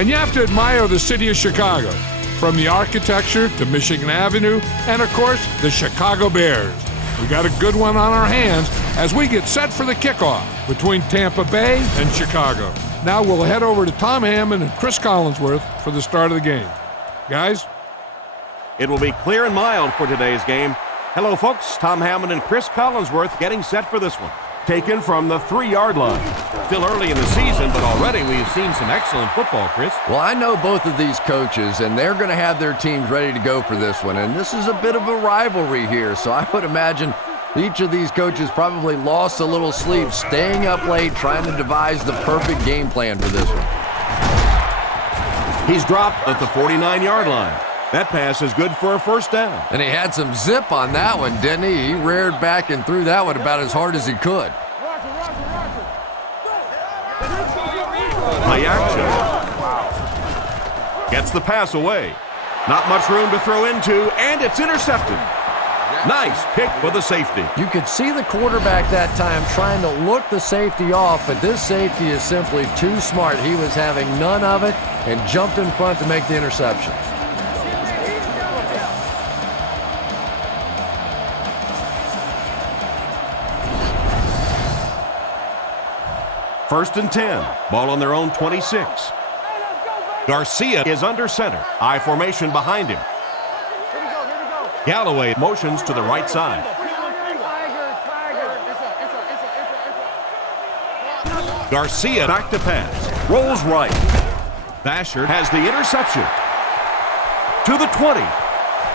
And you have to admire the city of Chicago, from the architecture to Michigan Avenue, and of course, the Chicago Bears. We got a good one on our hands as we get set for the kickoff between Tampa Bay and Chicago. Now we'll head over to Tom Hammond and Chris Collinsworth for the start of the game. Guys? It will be clear and mild for today's game. Hello, folks. Tom Hammond and Chris Collinsworth getting set for this one. Taken from the 3-yard line. Still early in the season, but already we've seen some excellent football, Chris. Well, I know both of these coaches, and they're going to have their teams ready to go for this one. And this is a bit of a rivalry here, so I would imagine each of these coaches probably lost a little sleep, staying up late, trying to devise the perfect game plan for this one. He's dropped at the 49-yard line. That pass is good for a first down. And he had some zip on that one, didn't he? He reared back and threw that one about as hard as he could. Play action. Gets the pass away. Not much room to throw into, and it's intercepted. Nice pick for the safety. You could see the quarterback that time trying to look the safety off, but this safety is simply too smart. He was having none of it and jumped in front to make the interception. First and 10. Ball on their own 26. Garcia is under center. I formation behind him. Galloway motions to the right side. Garcia back to pass. Rolls right. Basher has the interception. To the 20.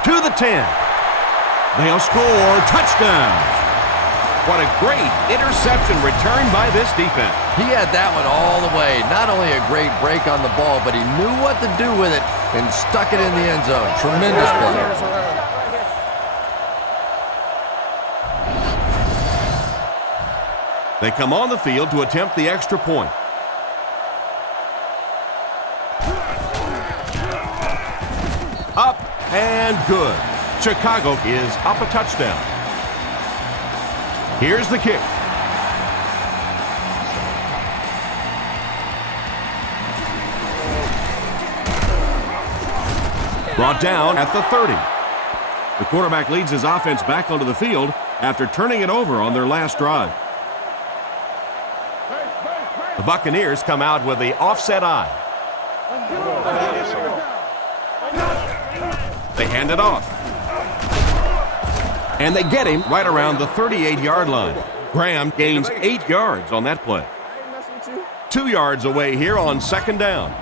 To the 10. They'll score. Touchdown. What a great interception return by this defense. He had that one all the way. Not only a great break on the ball, but he knew what to do with it and stuck it in the end zone. Tremendous play. They come on the field to attempt the extra point. Up and good. Chicago is up a touchdown. Here's the kick. Brought down at the 30. The quarterback leads his offense back onto the field after turning it over on their last drive. The Buccaneers come out with the offset eye. They hand it off. And they get him right around the 38-yard line. Graham gains 8 yards on that play. 2 yards away here on second down.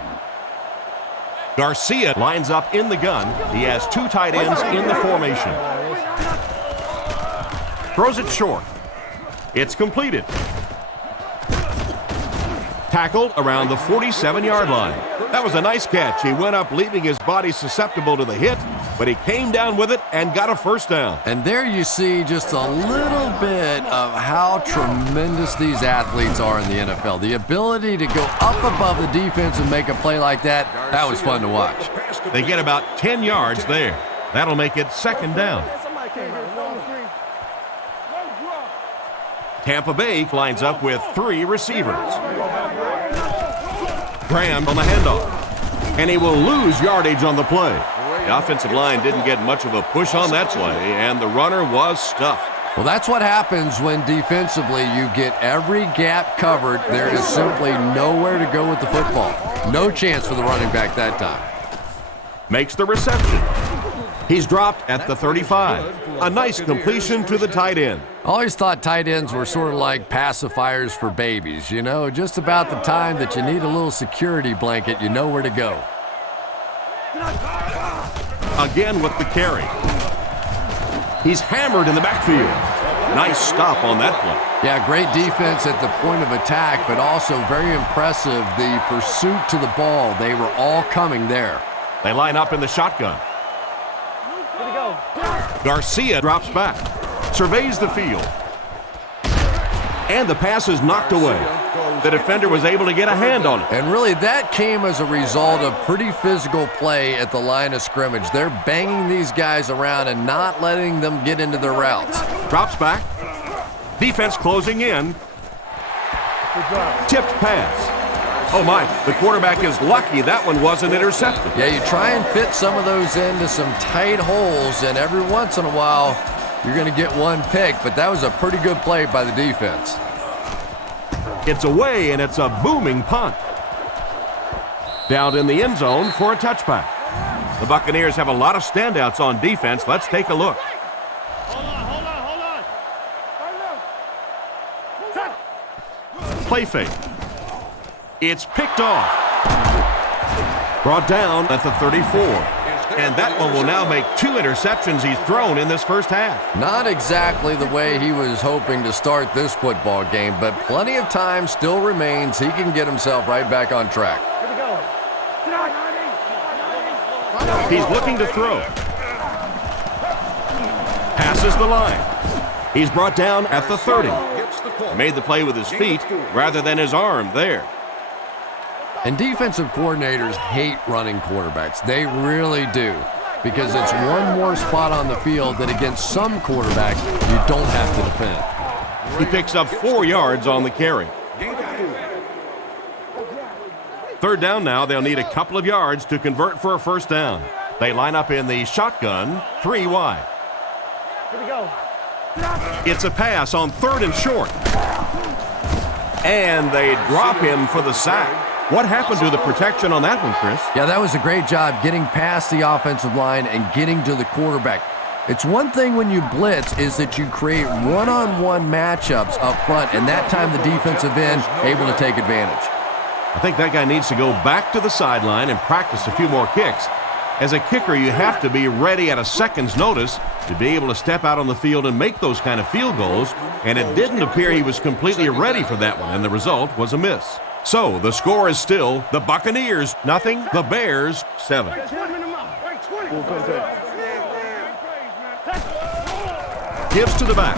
Garcia lines up in the gun. He has 2 tight ends in the formation. Throws it short. It's completed. Tackled around the 47-yard line. That was a nice catch. He went up leaving his body susceptible to the hit, but he came down with it and got a first down. And there you see just a little bit of how tremendous these athletes are in the NFL. The ability to go up above the defense and make a play like that, that was fun to watch. They get about 10 yards there. That'll make it second down. Tampa Bay lines up with 3 receivers. Graham on the handoff. And he will lose yardage on the play. The offensive line didn't get much of a push on that play, and the runner was stuffed. Well, that's what happens when defensively you get every gap covered. There is simply nowhere to go with the football. No chance for the running back that time. Makes the reception. He's dropped at the 35. A nice completion to the tight end. I always thought tight ends were sort of like pacifiers for babies. You know, just about the time that you need a little security blanket, you know where to go. Again with the carry. He's hammered in the backfield. Nice stop on that play. Yeah, great defense at the point of attack, but also very impressive the pursuit to the ball. They were all coming there. They line up in the shotgun. Garcia drops back, surveys the field, and the pass is knocked away. The defender was able to get a hand on it. And really, that came as a result of pretty physical play at the line of scrimmage. They're banging these guys around and not letting them get into their routes. Drops back. Defense closing in. Tipped pass. Oh, my. The quarterback is lucky that one wasn't intercepted. Yeah, you try and fit some of those into some tight holes, and every once in a while, you're going to get one pick, but that was a pretty good play by the defense. It's away, and it's a booming punt. Down in the end zone for a touchback. The Buccaneers have a lot of standouts on defense. Let's take a look. Play fake. It's picked off. Brought down at the 34. And that one will now make 2 interceptions he's thrown in this first half. Not exactly the way he was hoping to start this football game, but plenty of time still remains. He can get himself right back on track. He's looking to throw. Passes the line. He's brought down at the 30. Made the play with his feet rather than his arm there. And defensive coordinators hate running quarterbacks. They really do, because it's one more spot on the field that against some quarterbacks you don't have to defend. He picks up 4 yards on the carry. Third down now. They'll need a couple of yards to convert for a first down. They line up in the shotgun, 3 wide. Here we go. It's a pass on 3rd and short. And they drop him for the sack. What happened to the protection on that one, Chris? Yeah, that was a great job getting past the offensive line and getting to the quarterback. It's one thing when you blitz is that you create one-on-one matchups up front, and that time the defensive end able to take advantage. I think that guy needs to go back to the sideline and practice a few more kicks. As a kicker, you have to be ready at a second's notice to be able to step out on the field and make those kind of field goals, and it didn't appear he was completely ready for that one, and the result was a miss. So the score is still the Buccaneers 0, the Bears 7. Gives to the back.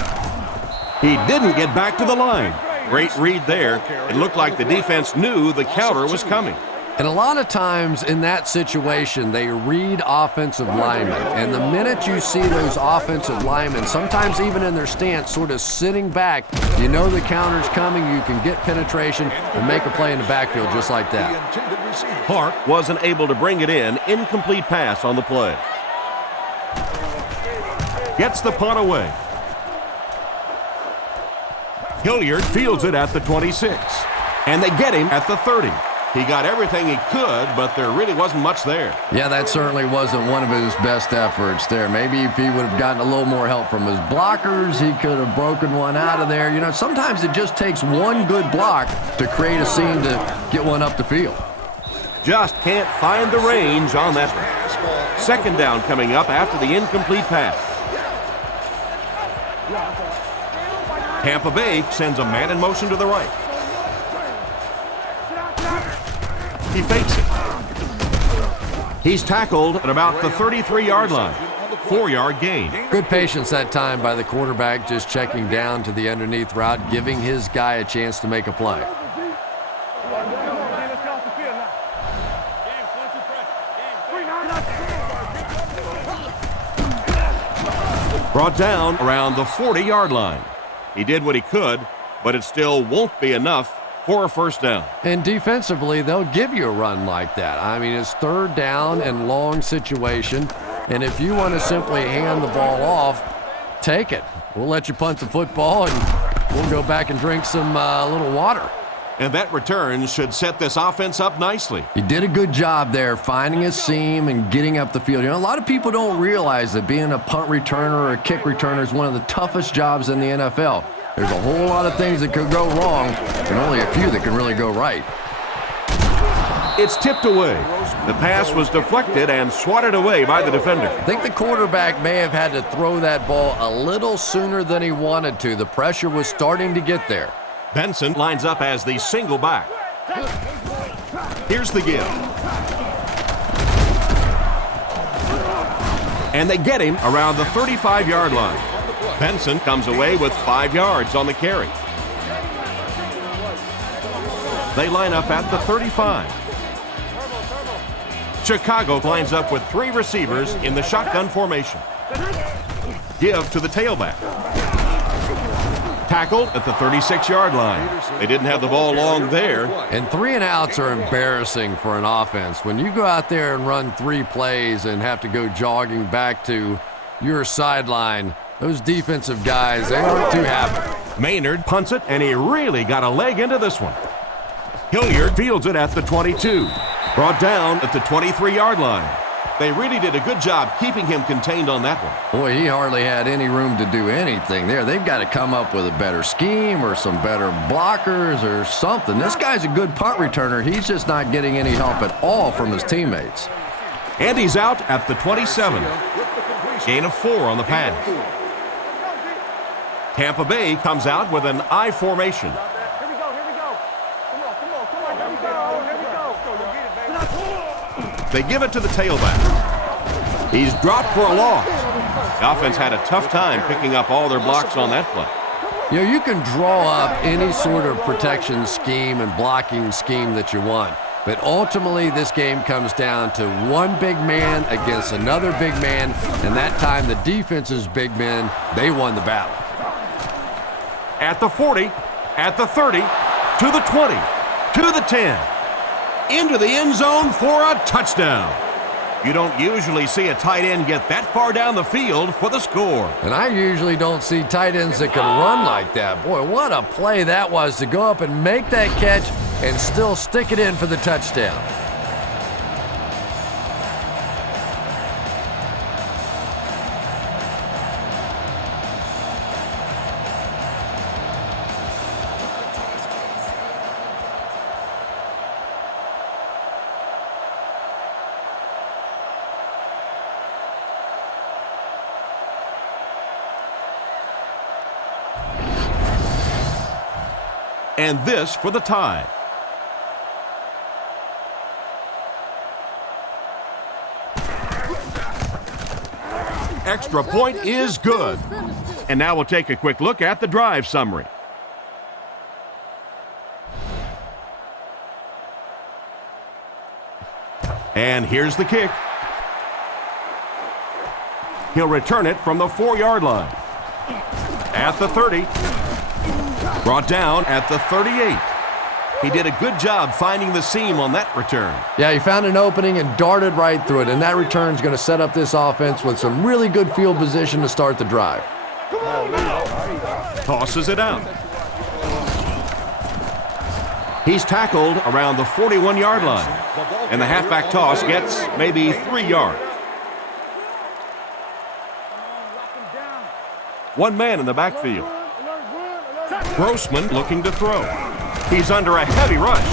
He didn't get back to the line. Great read there. It looked like the defense knew the counter was coming. And a lot of times in that situation, they read offensive linemen. And the minute you see those offensive linemen, sometimes even in their stance, sort of sitting back, you know the counter's coming, you can get penetration and make a play in the backfield just like that. Clark wasn't able to bring it in. Incomplete pass on the play. Gets the punt away. Hilliard fields it at the 26. And they get him at the 30. He got everything he could, but there really wasn't much there. Yeah, that certainly wasn't one of his best efforts there. Maybe if he would have gotten a little more help from his blockers, he could have broken one out of there. You know, sometimes it just takes one good block to create a scene to get one up the field. Just can't find the range on that one. Second down coming up after the incomplete pass. Tampa Bay sends a man in motion to the right. He fakes it. He's tackled at about the 33-yard line. 4-yard gain. Good patience that time by the quarterback, just checking down to the underneath route, giving his guy a chance to make a play. Brought down around the 40-yard line. He did what he could, but it still won't be enough for a first down. And defensively, they'll give you a run like that. I mean, it's third down and long situation, and if you want to simply hand the ball off, take it. We'll let you punt the football, and we'll go back and drink some little water. And that return should set this offense up nicely. He did a good job there, finding a seam and getting up the field. You know, a lot of people don't realize that being a punt returner or a kick returner is one of the toughest jobs in the NFL. There's a whole lot of things that could go wrong, and only a few that can really go right. It's tipped away. The pass was deflected and swatted away by the defender. I think the quarterback may have had to throw that ball a little sooner than he wanted to. The pressure was starting to get there. Benson lines up as the single back. Here's the give. And they get him around the 35-yard line. Benson comes away with 5 yards on the carry. They line up at the 35. Chicago lines up with 3 receivers in the shotgun formation. Give to the tailback. tackled at the 36-yard line. They didn't have the ball long there. And 3 and outs are embarrassing for an offense. When you go out there and run 3 plays and have to go jogging back to your sideline, those defensive guys, they aren't too happy. Maynard punts it, and he really got a leg into this one. Hilliard fields it at the 22. Brought down at the 23-yard line. They really did a good job keeping him contained on that one. Boy, he hardly had any room to do anything there. They've got to come up with a better scheme or some better blockers or something. This guy's a good punt returner. He's just not getting any help at all from his teammates. And he's out at the 27. Gain of 4 on the pass. Tampa Bay comes out with an I formation. Here we go. Come on. Here we go. They give it to the tailback. He's dropped for a loss. The offense had a tough time picking up all their blocks on that play. You know, you can draw up any sort of protection scheme and blocking scheme that you want. But ultimately, this game comes down to one big man against another big man. And that time, the defense's big men, they won the battle. At the 40, at the 30, to the 20, to the 10. Into the end zone for a touchdown. You don't usually see a tight end get that far down the field for the score. And I usually don't see tight ends that can run like that. Boy, what a play that was to go up and make that catch and still stick it in for the touchdown. And this for the tie. Extra point is good. And now we'll take a quick look at the drive summary. And here's the kick. He'll return it from the 4-yard line. At the 30. Brought down at the 38. He did a good job finding the seam on that return. Yeah, he found an opening and darted right through it, and that return is going to set up this offense with some really good field position to start the drive. Tosses it out. He's tackled around the 41-yard line, and the halfback toss gets maybe 3 yards. One man in the backfield. Grossman looking to throw. He's under a heavy rush.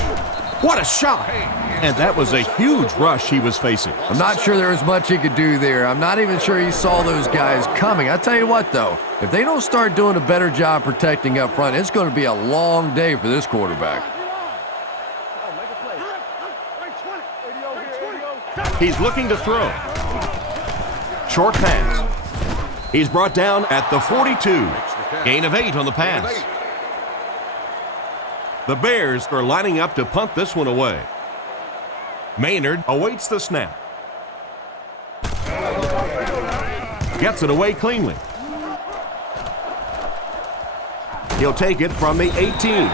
What a shot! And that was a huge rush he was facing. I'm not sure there was much he could do there. I'm not even sure he saw those guys coming. I tell you what, though, if they don't start doing a better job protecting up front, it's going to be a long day for this quarterback. He's looking to throw. Short pass. He's brought down at the 42. Gain of 8 on the pass. The Bears are lining up to punt this one away. Maynard awaits the snap. Gets it away cleanly. He'll take it from the 18.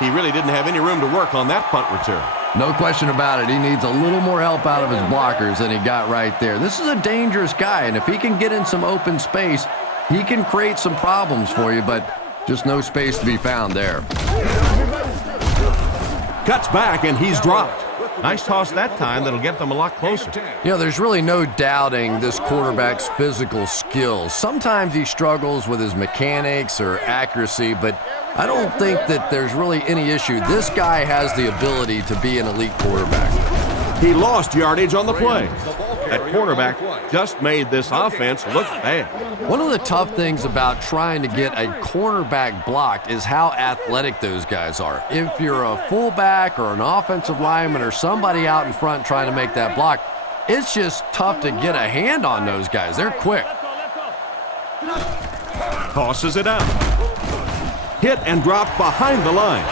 He really didn't have any room to work on that punt return. No question about it. He needs a little more help out of his blockers than he got right there. This is a dangerous guy, and if he can get in some open space, he can create some problems for you, but just no space to be found there. Cuts back, and he's dropped. Nice toss that time that'll get them a lot closer. You know, there's really no doubting this quarterback's physical skills. Sometimes he struggles with his mechanics or accuracy, but I don't think that there's really any issue. This guy has the ability to be an elite quarterback. He lost yardage on the play. That cornerback just made this offense look bad. One of the tough things about trying to get a cornerback blocked is how athletic those guys are. If you're a fullback or an offensive lineman or somebody out in front trying to make that block, it's just tough to get a hand on those guys. They're quick. Tosses it out. Hit and dropped behind the line.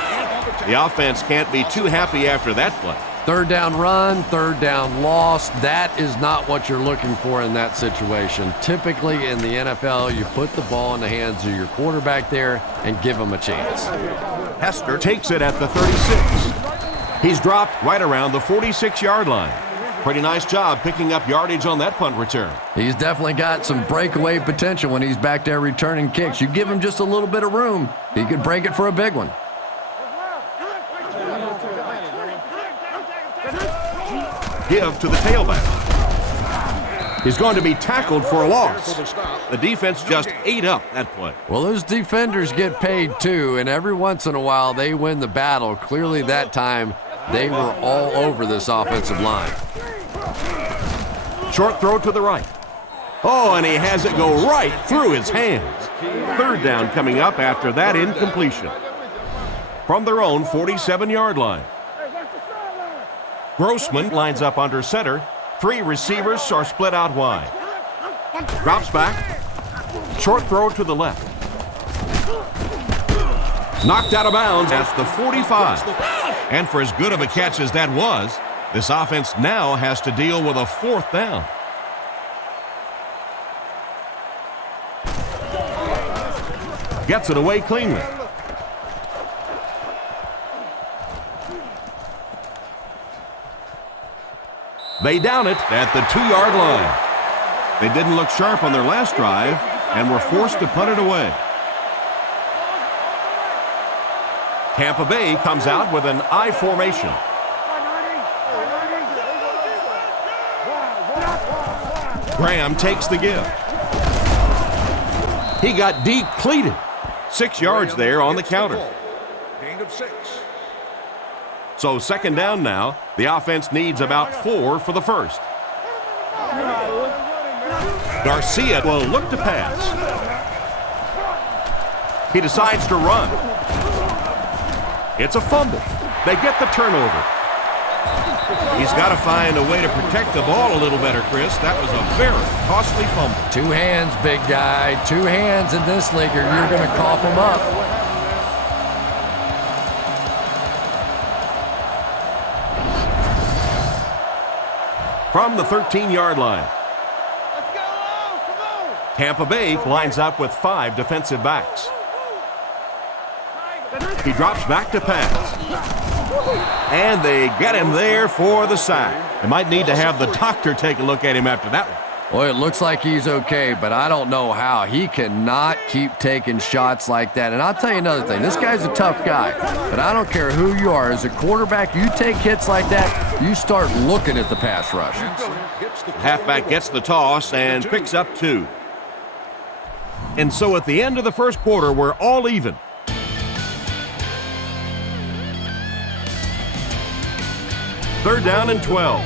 The offense can't be too happy after that play. Third down run, third down loss. That is not what you're looking for in that situation. Typically in the NFL, you put the ball in the hands of your quarterback there and give him a chance. Hester takes it at the 36. He's dropped right around the 46-yard line. Pretty nice job picking up yardage on that punt return. He's definitely got some breakaway potential when he's back there returning kicks. You give him just a little bit of room, he could break it for a big one. Give to the tailback. He's going to be tackled for a loss. The defense just ate up that play. Well, those defenders get paid too, and every once in a while they win the battle. Clearly that time they were all over this offensive line. Short throw to the right. Oh, and he has it go right through his hands. Third down coming up after that incompletion. From their own 47-yard line. Grossman lines up under center. Three receivers are split out wide. Drops back. Short throw to the left. Knocked out of bounds at the 45. And for as good of a catch as that was, this offense now has to deal with a fourth down. Gets it away cleanly. They down it at the 2-yard line. They didn't look sharp on their last drive and were forced to punt it away. Tampa Bay comes out with an I formation. Graham takes the give. He got depleted. 6 yards there on the counter. Gain of 6. So second down now. The offense needs about 4 for the first. Garcia will look to pass. He decides to run. It's a fumble. They get the turnover. He's got to find a way to protect the ball a little better, Chris. That was a very costly fumble. 2 hands, big guy. 2 hands in this league, or you're going to cough him up. From the 13-yard line. Tampa Bay lines up with 5 defensive backs. He drops back to pass. And they get him there for the sack. They might need to have the doctor take a look at him after that one. Well, it looks like he's okay, but I don't know how. He cannot keep taking shots like that. And I'll tell you another thing. This guy's a tough guy, but I don't care who you are. As a quarterback, you take hits like that, you start looking at the pass rush. Halfback gets the toss and picks up 2. And so at the end of the first quarter, we're all even. Third down and 12.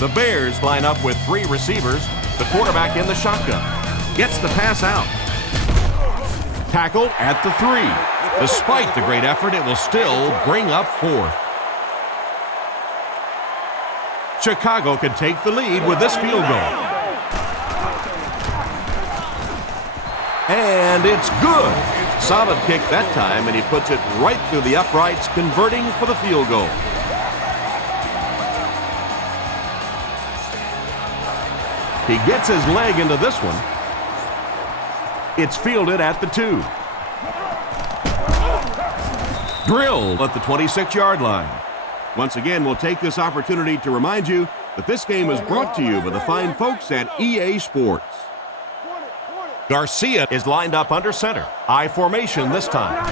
The Bears line up with 3 receivers. The quarterback in the shotgun. Gets the pass out. Tackled at the 3. Despite the great effort, it will still bring up 4th. Chicago can take the lead with this field goal. And it's good. Solid kick that time, and he puts it right through the uprights, converting for the field goal. He gets his leg into this one. It's fielded at the 2. Drilled at the 26-yard line. Once again, we'll take this opportunity to remind you that this game is brought to you by the fine folks at EA Sports. Garcia is lined up under center. I formation this time.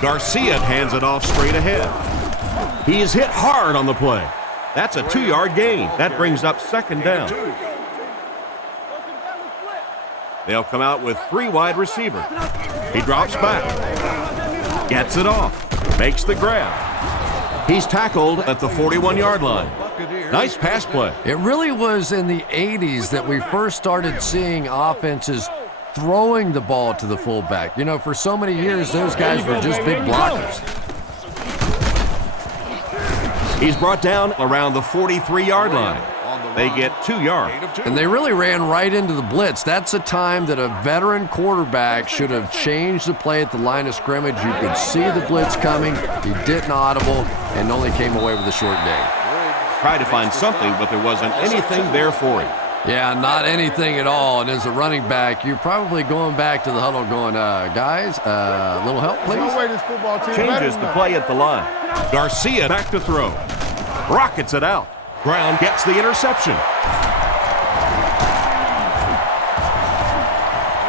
Garcia hands it off straight ahead. He is hit hard on the play. That's a 2-yard gain. That brings up second down. They'll come out with 3 wide receivers. He drops back. Gets it off. Makes the grab. He's tackled at the 41-yard line. Nice pass play. It really was in the 80s that we first started seeing offenses throwing the ball to the fullback. You know, for so many years, those guys were just big blockers. He's brought down around the 43-yard line. They get 2 yards. And they really ran right into the blitz. That's a time that a veteran quarterback should have changed the play at the line of scrimmage. You could see the blitz coming. He didn't audible and only came away with a short day. Tried to find something, but there wasn't anything there for him. Yeah, not anything at all. And as a running back, you're probably going back to the huddle going, guys, a little help, please? No way this football team Changes the play at the line. Garcia back to throw. Rockets it out. Brown gets the interception.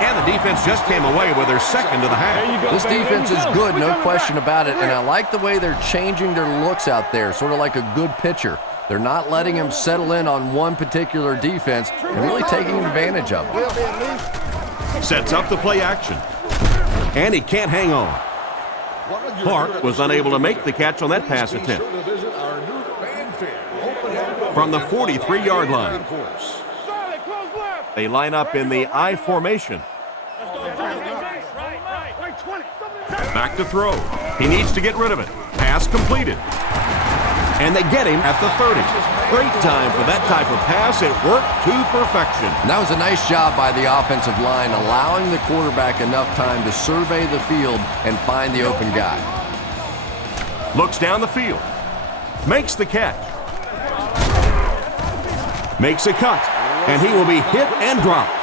And the defense just came away with their second of the half. This defense is good, no question about it. And I like the way they're changing their looks out there, sort of like a good pitcher. They're not letting him settle in on one particular defense and really taking advantage of them. Sets up the play action. And he can't hang on. Clark was unable to make the catch on that pass attempt. From the 43-yard line. They line up in the I formation. Back to throw. He needs to get rid of it. Pass completed. And they get him at the 30. Great time for that type of pass. It worked to perfection. And that was a nice job by the offensive line, allowing the quarterback enough time to survey the field and find the open guy. Looks down the field. Makes the catch. Makes a cut. And he will be hit and dropped.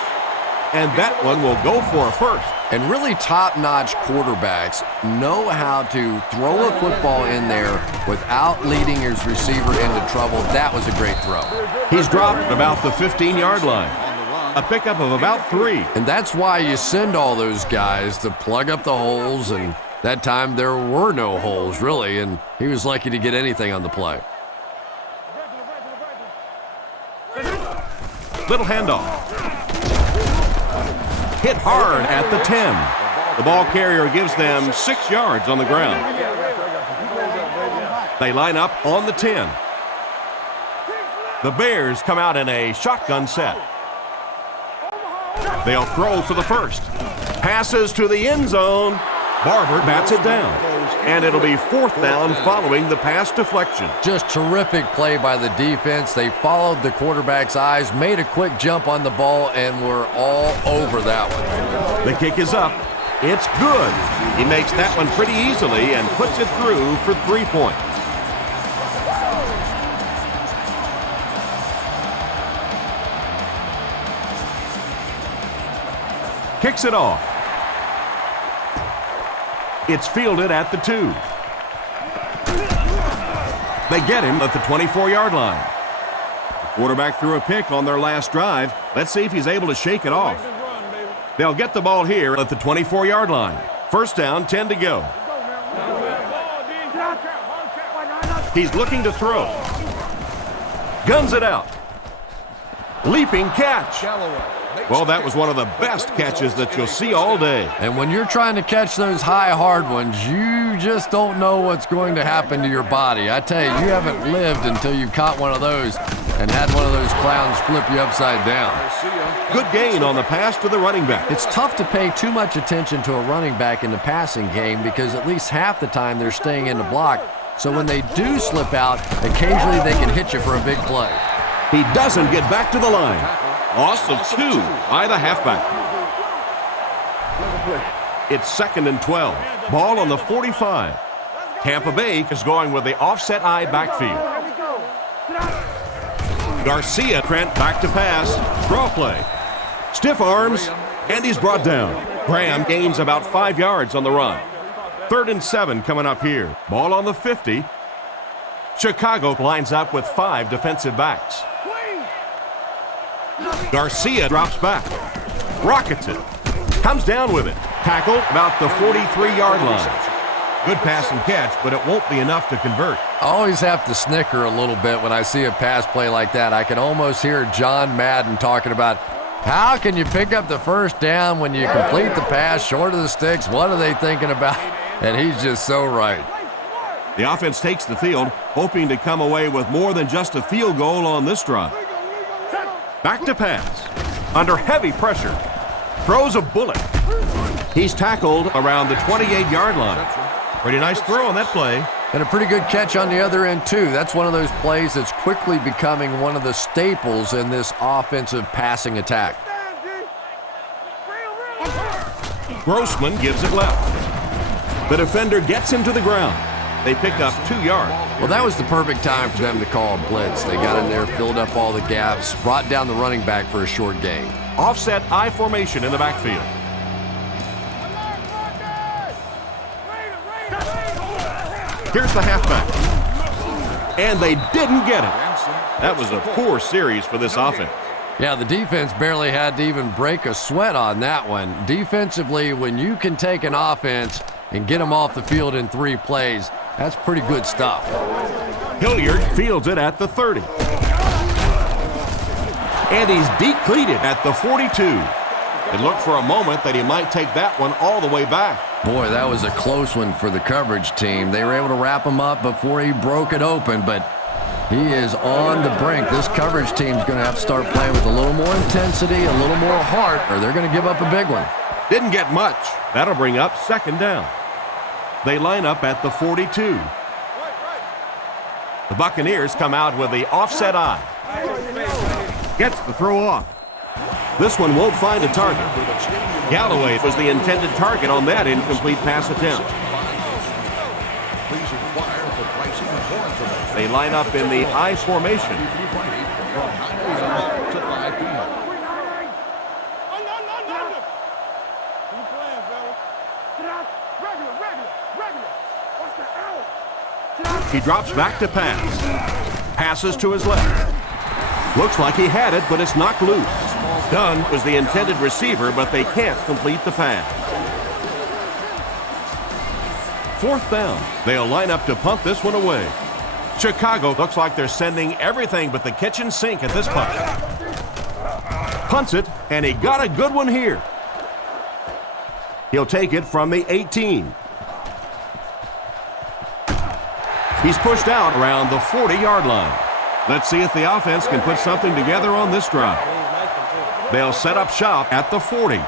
And that one will go for a first. And really top-notch quarterbacks know how to throw a football in there without leading his receiver into trouble. That was a great throw. He's dropped about the 15-yard line. A pickup of about 3. And that's why you send all those guys to plug up the holes, and that time there were no holes, really, and he was lucky to get anything on the play. Little handoff. Hit hard at the 10. The ball carrier gives them 6 yards on the ground. They line up on the 10. The Bears come out in a shotgun set. They'll throw for the first. Passes to the end zone. Barber bats it down. And it'll be 4th down following the pass deflection. Just terrific play by the defense. They followed the quarterback's eyes, made a quick jump on the ball, and were all over that one. The kick is up. It's good. He makes that one pretty easily and puts it through for 3 points. Kicks it off. It's fielded at the 2. They get him at the 24-yard line. The quarterback threw a pick on their last drive. Let's see if he's able to shake it off. They'll get the ball here at the 24-yard line. 1st down, 10 to go. He's looking to throw. Guns it out. Leaping catch. Well, that was one of the best catches that you'll see all day. And when you're trying to catch those high, hard ones, you just don't know what's going to happen to your body. I tell you, you haven't lived until you caught one of those and had one of those clowns flip you upside down. Good gain on the pass to the running back. It's tough to pay too much attention to a running back in the passing game because at least half the time they're staying in the block. So when they do slip out, occasionally they can hit you for a big play. He doesn't get back to the line. Loss of 2 by the halfback. It's 2nd and 12. Ball on the 45. Tampa Bay is going with the offset I backfield. Garcia, Trent back to pass. Draw play. Stiff arms, and he's brought down. Graham gains about 5 yards on the run. 3rd and 7 coming up here. Ball on the 50. Chicago lines up with 5 defensive backs. Garcia drops back. Rockets it. Comes down with it. Tackled about the 43-yard line. Good pass and catch, but it won't be enough to convert. I always have to snicker a little bit when I see a pass play like that. I can almost hear John Madden talking about how can you pick up the 1st down when you complete the pass short of the sticks? What are they thinking about? And he's just so right. The offense takes the field, hoping to come away with more than just a field goal on this drive. Back to pass. Under heavy pressure. Throws a bullet. He's tackled around the 28-yard line. Pretty nice throw on that play. And a pretty good catch on the other end, too. That's one of those plays that's quickly becoming one of the staples in this offensive passing attack. Grossman gives it left. The defender gets him to the ground. They pick up 2 yards. Well, that was the perfect time for them to call a blitz. They got in there, filled up all the gaps, brought down the running back for a short gain. Offset I formation in the backfield. Here's the halfback. And they didn't get it. That was a poor series for this offense. Yeah, the defense barely had to even break a sweat on that one. Defensively, when you can take an offense and get them off the field in 3 plays, that's pretty good stuff. Hilliard fields it at the 30. And he's depleted at the 42. It looked for a moment that he might take that one all the way back. Boy, that was a close one for the coverage team. They were able to wrap him up before he broke it open, but he is on the brink. This coverage team's going to have to start playing with a little more intensity, a little more heart, or they're going to give up a big one. Didn't get much. That'll bring up 2nd down. They line up at the 42. The Buccaneers come out with the offset I. Gets the throw off. This one won't find a target. Galloway was the intended target on that incomplete pass attempt. They line up in the I formation. He drops back to pass. Passes to his left. Looks like he had it, but it's knocked loose. Dunn was the intended receiver, but they can't complete the pass. 4th down. They'll line up to punt this one away. Chicago looks like they're sending everything but the kitchen sink at this punt. Punts it, and he got a good one here. He'll take it from the 18. He's pushed out around the 40-yard line. Let's see if the offense can put something together on this drive. They'll set up shop at the 40.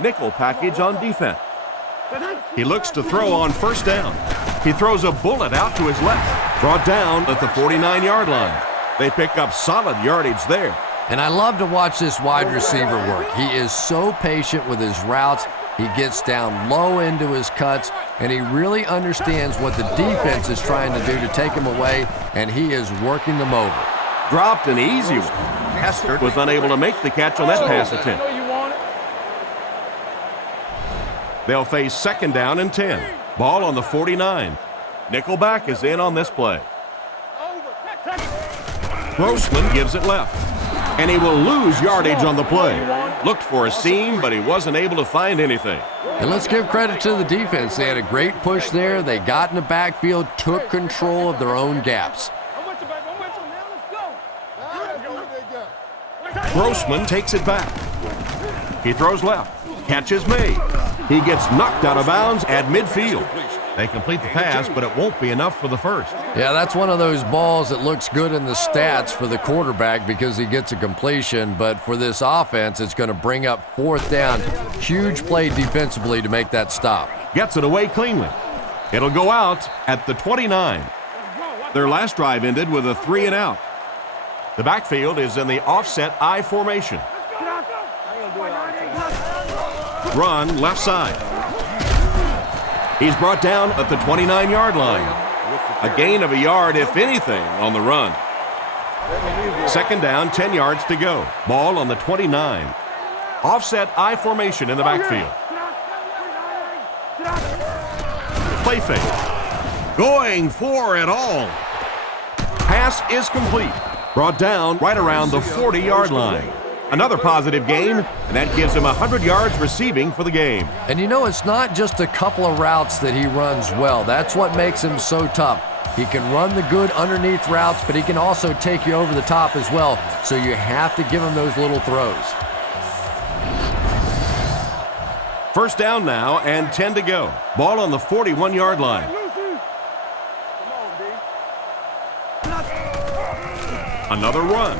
Nickel package on defense. He looks to throw on 1st down. He throws a bullet out to his left. Brought down at the 49-yard line. They pick up solid yardage there. And I love to watch this wide receiver work. He is so patient with his routes. He gets down low into his cuts, and he really understands what the defense is trying to do to take him away, and he is working them over. Dropped an easy one. Hester was unable to make the catch on that pass attempt. They'll face 2nd down and 10. Ball on the 49. Nickelback is in on this play. Grossman gives it left. And he will lose yardage on the play. Looked for a seam, but he wasn't able to find anything. And let's give credit to the defense. They had a great push there. They got in the backfield, took control of their own gaps. Grossman takes it back. He throws left. Catch is made. He gets knocked out of bounds at midfield. They complete the pass, but it won't be enough for the first. Yeah, that's one of those balls that looks good in the stats for the quarterback because he gets a completion, but for this offense, it's going to bring up 4th down. Huge play defensively to make that stop. Gets it away cleanly. It'll go out at the 29. Their last drive ended with a 3-and-out. The backfield is in the offset I formation. Run left side. He's brought down at the 29-yard line. A gain of a yard, if anything, on the run. 2nd down, 10 yards to go. Ball on the 29. Offset I formation in the backfield. Play fake. Going for it all. Pass is complete. Brought down right around the 40-yard line. Another positive gain, and that gives him 100 yards receiving for the game. And you know, it's not just a couple of routes that he runs well. That's what makes him so tough. He can run the good underneath routes, but he can also take you over the top as well. So you have to give him those little throws. 1st down now and 10 to go. Ball on the 41-yard line. Another run.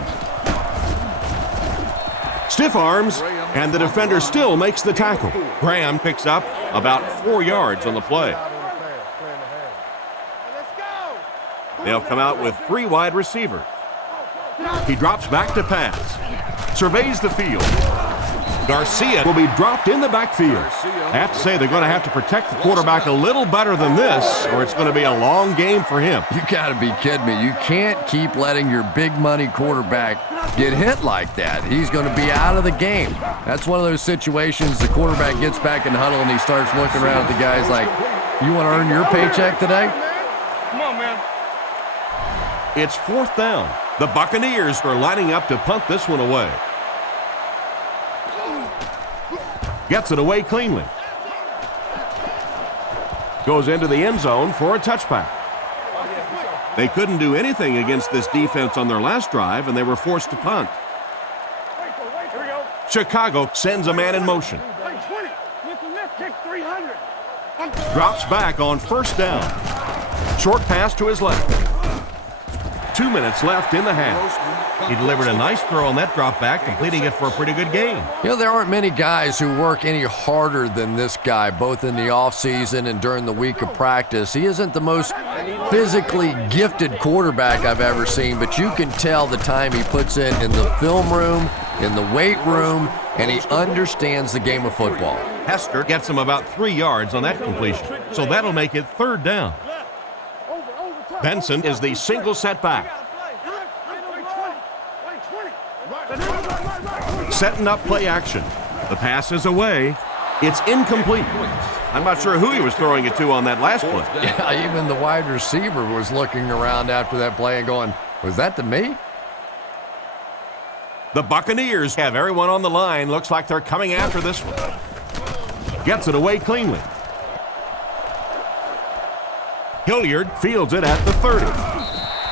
Stiff arms, and the defender still makes the tackle. Graham picks up about 4 yards on the play. They'll come out with 3 wide receivers. He drops back to pass. Surveys the field. Garcia will be dropped in the backfield. I have to say they're going to have to protect the quarterback a little better than this, or it's going to be a long game for him. You got to be kidding me. You can't keep letting your big money quarterback get hit like that. He's going to be out of the game. That's one of those situations the quarterback gets back in the huddle and he starts looking around at the guys like, you want to earn your paycheck today? Come on, man. It's 4th down. The Buccaneers are lining up to punt this one away. Gets it away cleanly. Goes into the end zone for a touchback. They couldn't do anything against this defense on their last drive, and they were forced to punt. Here we go. Chicago sends a man in motion. Hey, 20. With the left kick, 300. Drops back on 1st down. Short pass to his left. 2 minutes left in the half. He delivered a nice throw on that drop back, completing it for a pretty good gain. You know, there aren't many guys who work any harder than this guy, both in the offseason and during the week of practice. He isn't the most physically gifted quarterback I've ever seen, but you can tell the time he puts in the film room, in the weight room, and he understands the game of football. Hester gets him about 3 yards on that completion, so that'll make it 3rd down. Benson is the single setback. Setting up play action. The pass is away. It's incomplete. I'm not sure who he was throwing it to on that last play. Yeah, even the wide receiver was looking around after that play and going, was that to me? The Buccaneers have everyone on the line. Looks like they're coming after this one. Gets it away cleanly. Hilliard fields it at the 30.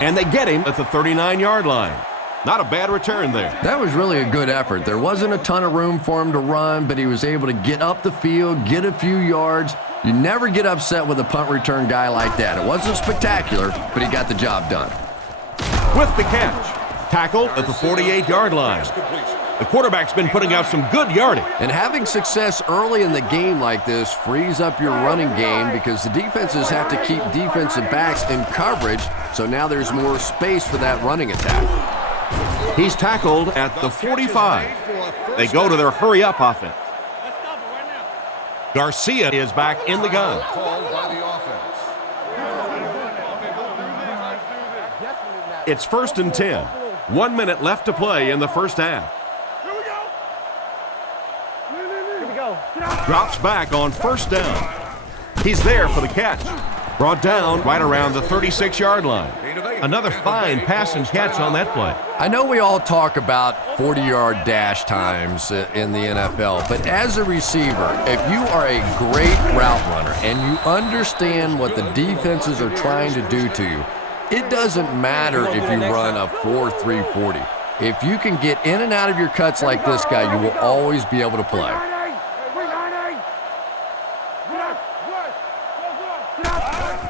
And they get him at the 39-yard line. Not a bad return there. That was really a good effort. There wasn't a ton of room for him to run, but he was able to get up the field, get a few yards. You never get upset with a punt return guy like that. It wasn't spectacular, but he got the job done. With the catch. Tackle at the 48-yard line. The quarterback's been putting out some good yardage. And having success early in the game like this frees up your running game because the defenses have to keep defensive backs in coverage, so now there's more space for that running attack. He's tackled at the 45. They go to their hurry-up offense. Garcia is back in the gun. It's 1st and 10. 1 minute left to play in the first half. Here we go. Drops back on 1st down. He's there for the catch. Brought down right around the 36-yard line. Another fine pass and catch on that play. I know we all talk about 40-yard dash times in the NFL, but as a receiver, if you are a great route runner and you understand what the defenses are trying to do to you, it doesn't matter if you run a 4.3 40. If you can get in and out of your cuts like this guy, you will always be able to play.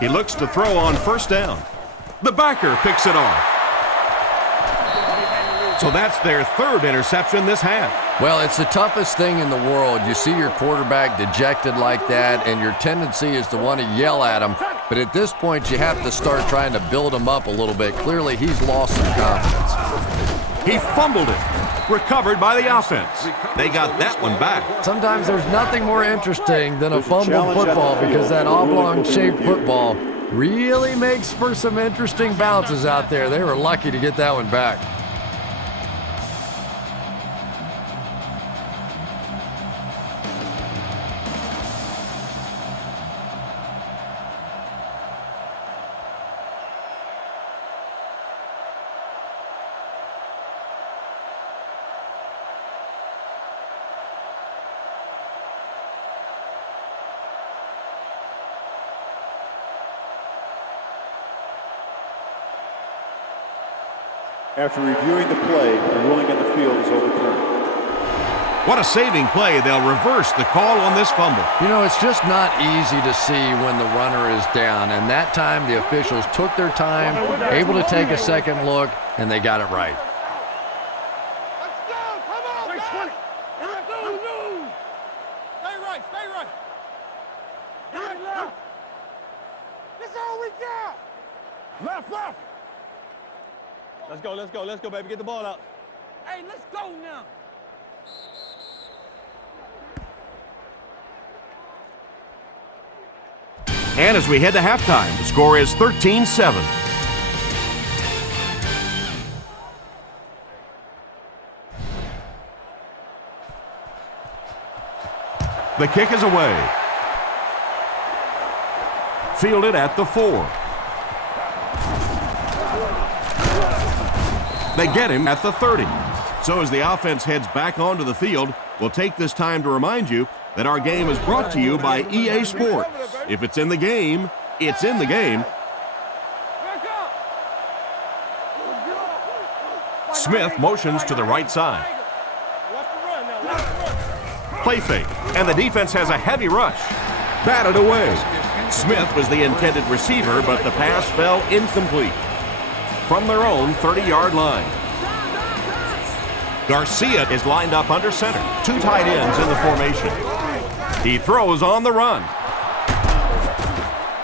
He looks to throw on 1st down. The backer picks it off. So that's their 3rd interception this half. Well, it's the toughest thing in the world. You see your quarterback dejected like that, and your tendency is to want to yell at him. But at this point, you have to start trying to build him up a little bit. Clearly, he's lost some confidence. He fumbled it. Recovered by the offense. They got that one back. Sometimes there's nothing more interesting than a fumbled football because that oblong-shaped football really makes for some interesting bounces out there. They were lucky to get that one back. After reviewing the play, the ruling on the field is overturned. What a saving play. They'll reverse the call on this fumble. You know, it's just not easy to see when the runner is down, and that time the officials took their time, able to take a second look, and they got it right. Let's go. Come on, guys. 20. Stay right. Stay right. 9 left. This is all we got. Left, left. Let's go, baby. Get the ball out. Hey, let's go now. And as we head to halftime, the score is 13-7. The kick is away. Fielded at the 4. They get him at the 30. So as the offense heads back onto the field, we'll take this time to remind you that our game is brought to you by EA Sports. If it's in the game, it's in the game. Smith motions to the right side. Play fake, and the defense has a heavy rush. Batted away. Smith was the intended receiver, but the pass fell incomplete. From their own 30-yard line. Garcia is lined up under center. 2 tight ends in the formation. He throws on the run.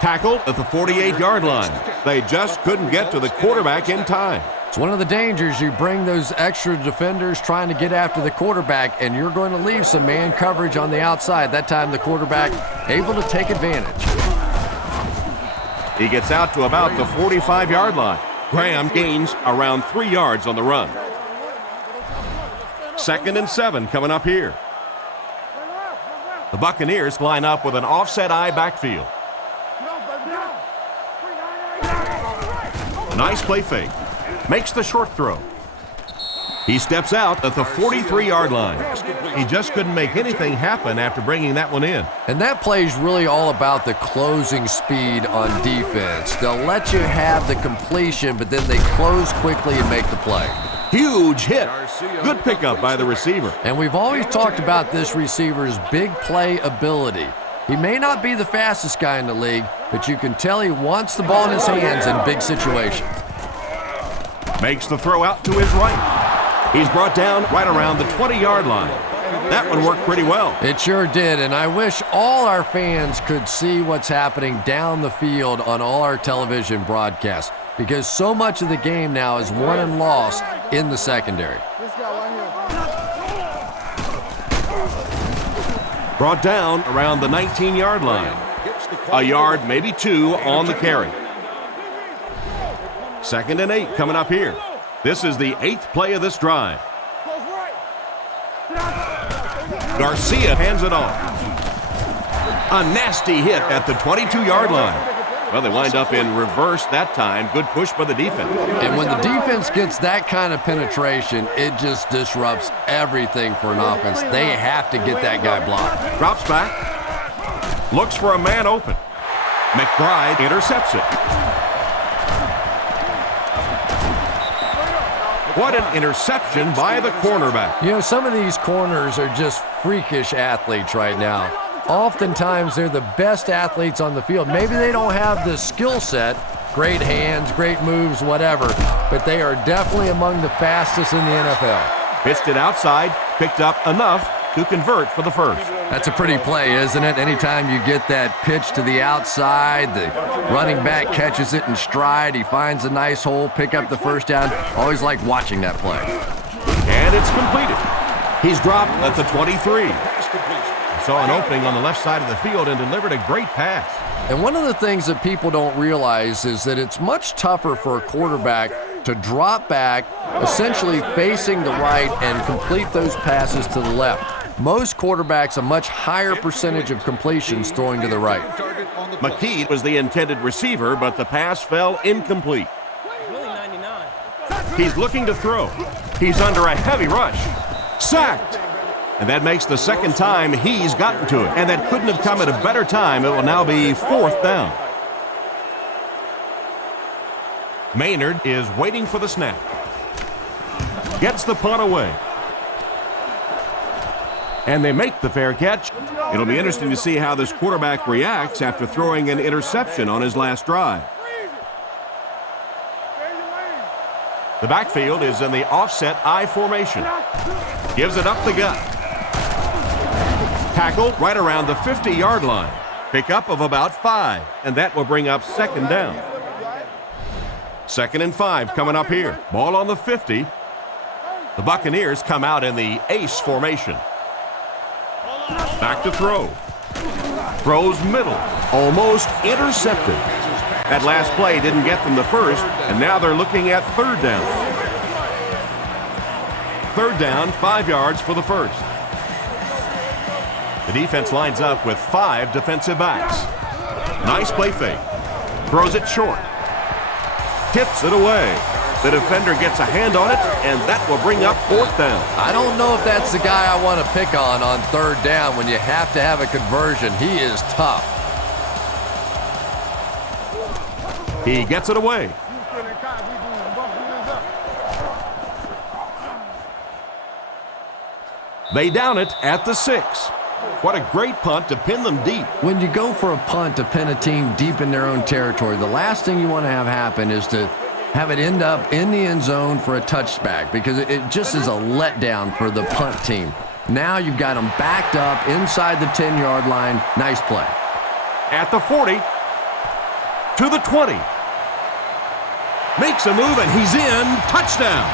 Tackled at the 48-yard line. They just couldn't get to the quarterback in time. It's one of the dangers. You bring those extra defenders trying to get after the quarterback, and you're going to leave some man coverage on the outside. That time the quarterback able to take advantage. He gets out to about the 45-yard line. Graham gains around 3 yards on the run. 2nd and 7 coming up here. The Buccaneers line up with an offset eye backfield. Nice play fake. Makes the short throw. He steps out at the 43-yard line. He just couldn't make anything happen after bringing that one in. And that play is really all about the closing speed on defense. They'll let you have the completion, but then they close quickly and make the play. Huge hit. Good pickup by the receiver. And we've always talked about this receiver's big play ability. He may not be the fastest guy in the league, but you can tell he wants the ball in his hands in big situations. Makes the throw out to his right. He's brought down right around the 20-yard line. That one worked pretty well. It sure did, and I wish all our fans could see what's happening down the field on all our television broadcasts, because so much of the game now is won and lost in the secondary. Brought down around the 19-yard line. A yard, maybe 2 on the carry. 2nd and 8 coming up here. This is the 8th play of this drive. Garcia hands it off. A nasty hit at the 22-yard line. Well, they wind up in reverse that time. Good push by the defense. And when the defense gets that kind of penetration, it just disrupts everything for an offense. They have to get that guy blocked. Drops back. Looks for a man open. McBride intercepts it. What an interception by the cornerback. You know, some of these corners are just freakish athletes right now. Oftentimes, they're the best athletes on the field. Maybe they don't have the skill set, great hands, great moves, whatever, but they are definitely among the fastest in the NFL. Pitched it outside, picked up enough to convert for the first. That's a pretty play, isn't it? Anytime you get that pitch to the outside, the running back catches it in stride, he finds a nice hole, pick up the first down. Always like watching that play. And it's completed. He's dropped at the 23. He saw an opening on the left side of the field and delivered a great pass. And one of the things that people don't realize is that it's much tougher for a quarterback to drop back, essentially facing the right, and complete those passes to the left. Most quarterbacks a much higher percentage of completions throwing to the right. McKee was the intended receiver, but the pass fell incomplete. He's looking to throw. He's under a heavy rush. Sacked. And that makes the second time he's gotten to it. And that couldn't have come at a better time. It will now be 4th down. Maynard is waiting for the snap. Gets the punt away. And they make the fair catch. It'll be interesting to see how this quarterback reacts after throwing an interception on his last drive. The backfield is in the offset I formation. Gives it up the gut. Tackled right around the 50-yard line. Pickup of about 5, and that will bring up 2nd down. 2nd and 5 coming up here. Ball on the 50. The Buccaneers come out in the ace formation. Back to throw. Throws middle. Almost intercepted. That last play didn't get them the first, and now they're looking at 3rd down. 3rd down, 5 yards for the first. The defense lines up with 5 defensive backs. Nice play fake. Throws it short. Tips it away. The defender gets a hand on it, and that will bring up 4th down. I don't know if that's the guy I want to pick on 3rd down when you have to have a conversion. He is tough. He gets it away. They down it at the 6. What a great punt to pin them deep. When you go for a punt to pin a team deep in their own territory, the last thing you want to have happen is to have it end up in the end zone for a touchback, because it just is a letdown for the punt team. Now you've got them backed up inside the 10-yard line. Nice play. At the 40, to the 20. Makes a move, and he's in. Touchdown.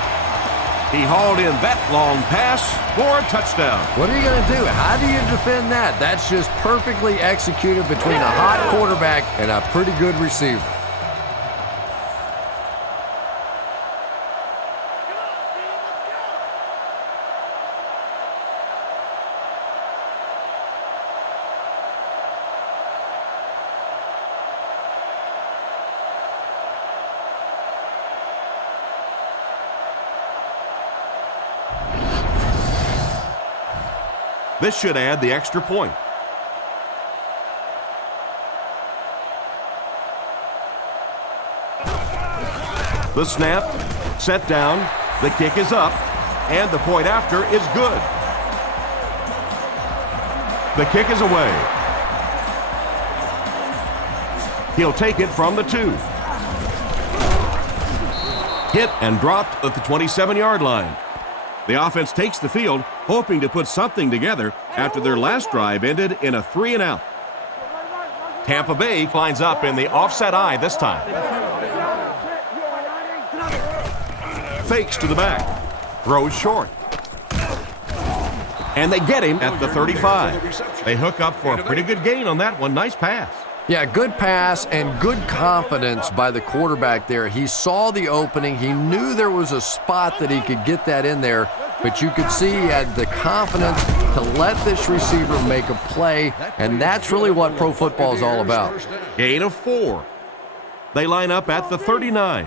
He hauled in that long pass for a touchdown. What are you going to do? How do you defend that? That's just perfectly executed between a hot quarterback and a pretty good receiver. This should add the extra point. The snap, set down, the kick is up, and the point after is good. The kick is away. He'll take it from the 2. Hit and dropped at the 27-yard line. The offense takes the field, hoping to put something together after their last drive ended in a 3-and-out. Tampa Bay lines up in the offset eye this time. Fakes to the back. Throws short. And they get him at the 35. They hook up for a pretty good gain on that one. Nice pass. Yeah, good pass and good confidence by the quarterback there. He saw the opening. He knew there was a spot that he could get that in there, but you could see he had the confidence to let this receiver make a play, and that's really what pro football is all about. Gain of 4. They line up at the 39.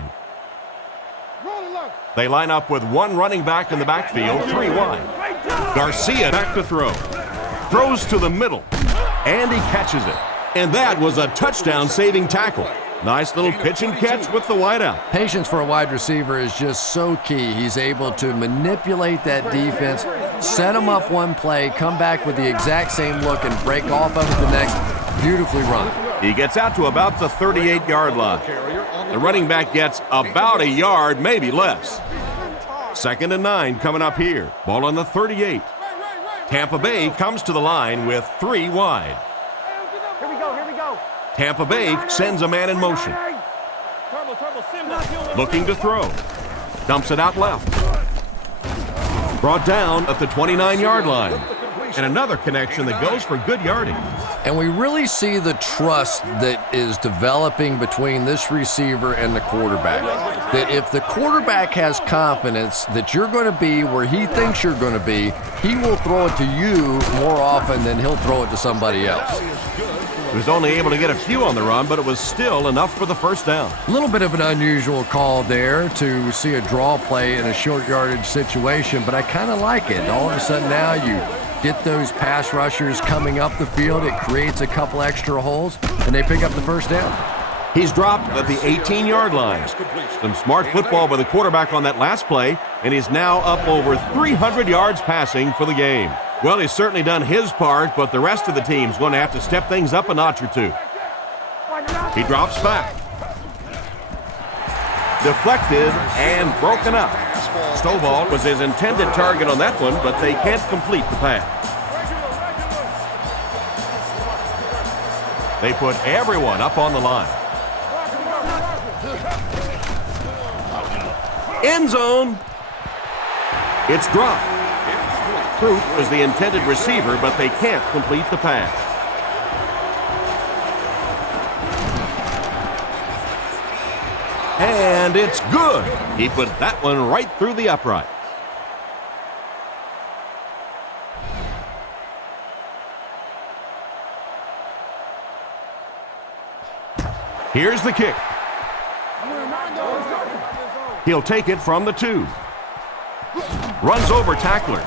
They line up with 1 running back in the backfield, 3 wide. Garcia back to throw. Throws to the middle, and he catches it. And that was a touchdown-saving tackle. Nice little pitch and catch with the wideout. Patience for a wide receiver is just so key. He's able to manipulate that defense, set them up one play, come back with the exact same look, and break off of it the next. Beautifully run. He gets out to about the 38-yard line. The running back gets about a yard, maybe less. 2nd and 9 coming up here. Ball on the 38. Tampa Bay comes to the line with 3 wide. Here we go, here we go. Tampa Bay sends a man in motion. Looking to throw. Dumps it out left. Brought down at the 29-yard line. And another connection that goes for good yardage. And we really see the trust that is developing between this receiver and the quarterback. That if the quarterback has confidence that you're going to be where he thinks you're going to be, he will throw it to you more often than he'll throw it to somebody else. He was only able to get a few on the run, but it was still enough for the first down. A little bit of an unusual call there to see a draw play in a short yardage situation, but I kind of like it. All of a sudden now you get those pass rushers coming up the field. It creates a couple extra holes, and they pick up the first down. He's dropped at the 18-yard line. Some smart football by the quarterback on that last play, and he's now up over 300 yards passing for the game. Well, he's certainly done his part, but the rest of the team's going to have to step things up a notch or two. He drops back. Deflected and broken up. Stovall was his intended target on that one, but they can't complete the pass. They put everyone up on the line. End zone. It's dropped. Troop was the intended receiver, but they can't complete the pass. And it's good. He put that one right through the upright. Here's the kick. He'll take it from the 2. Runs over tacklers.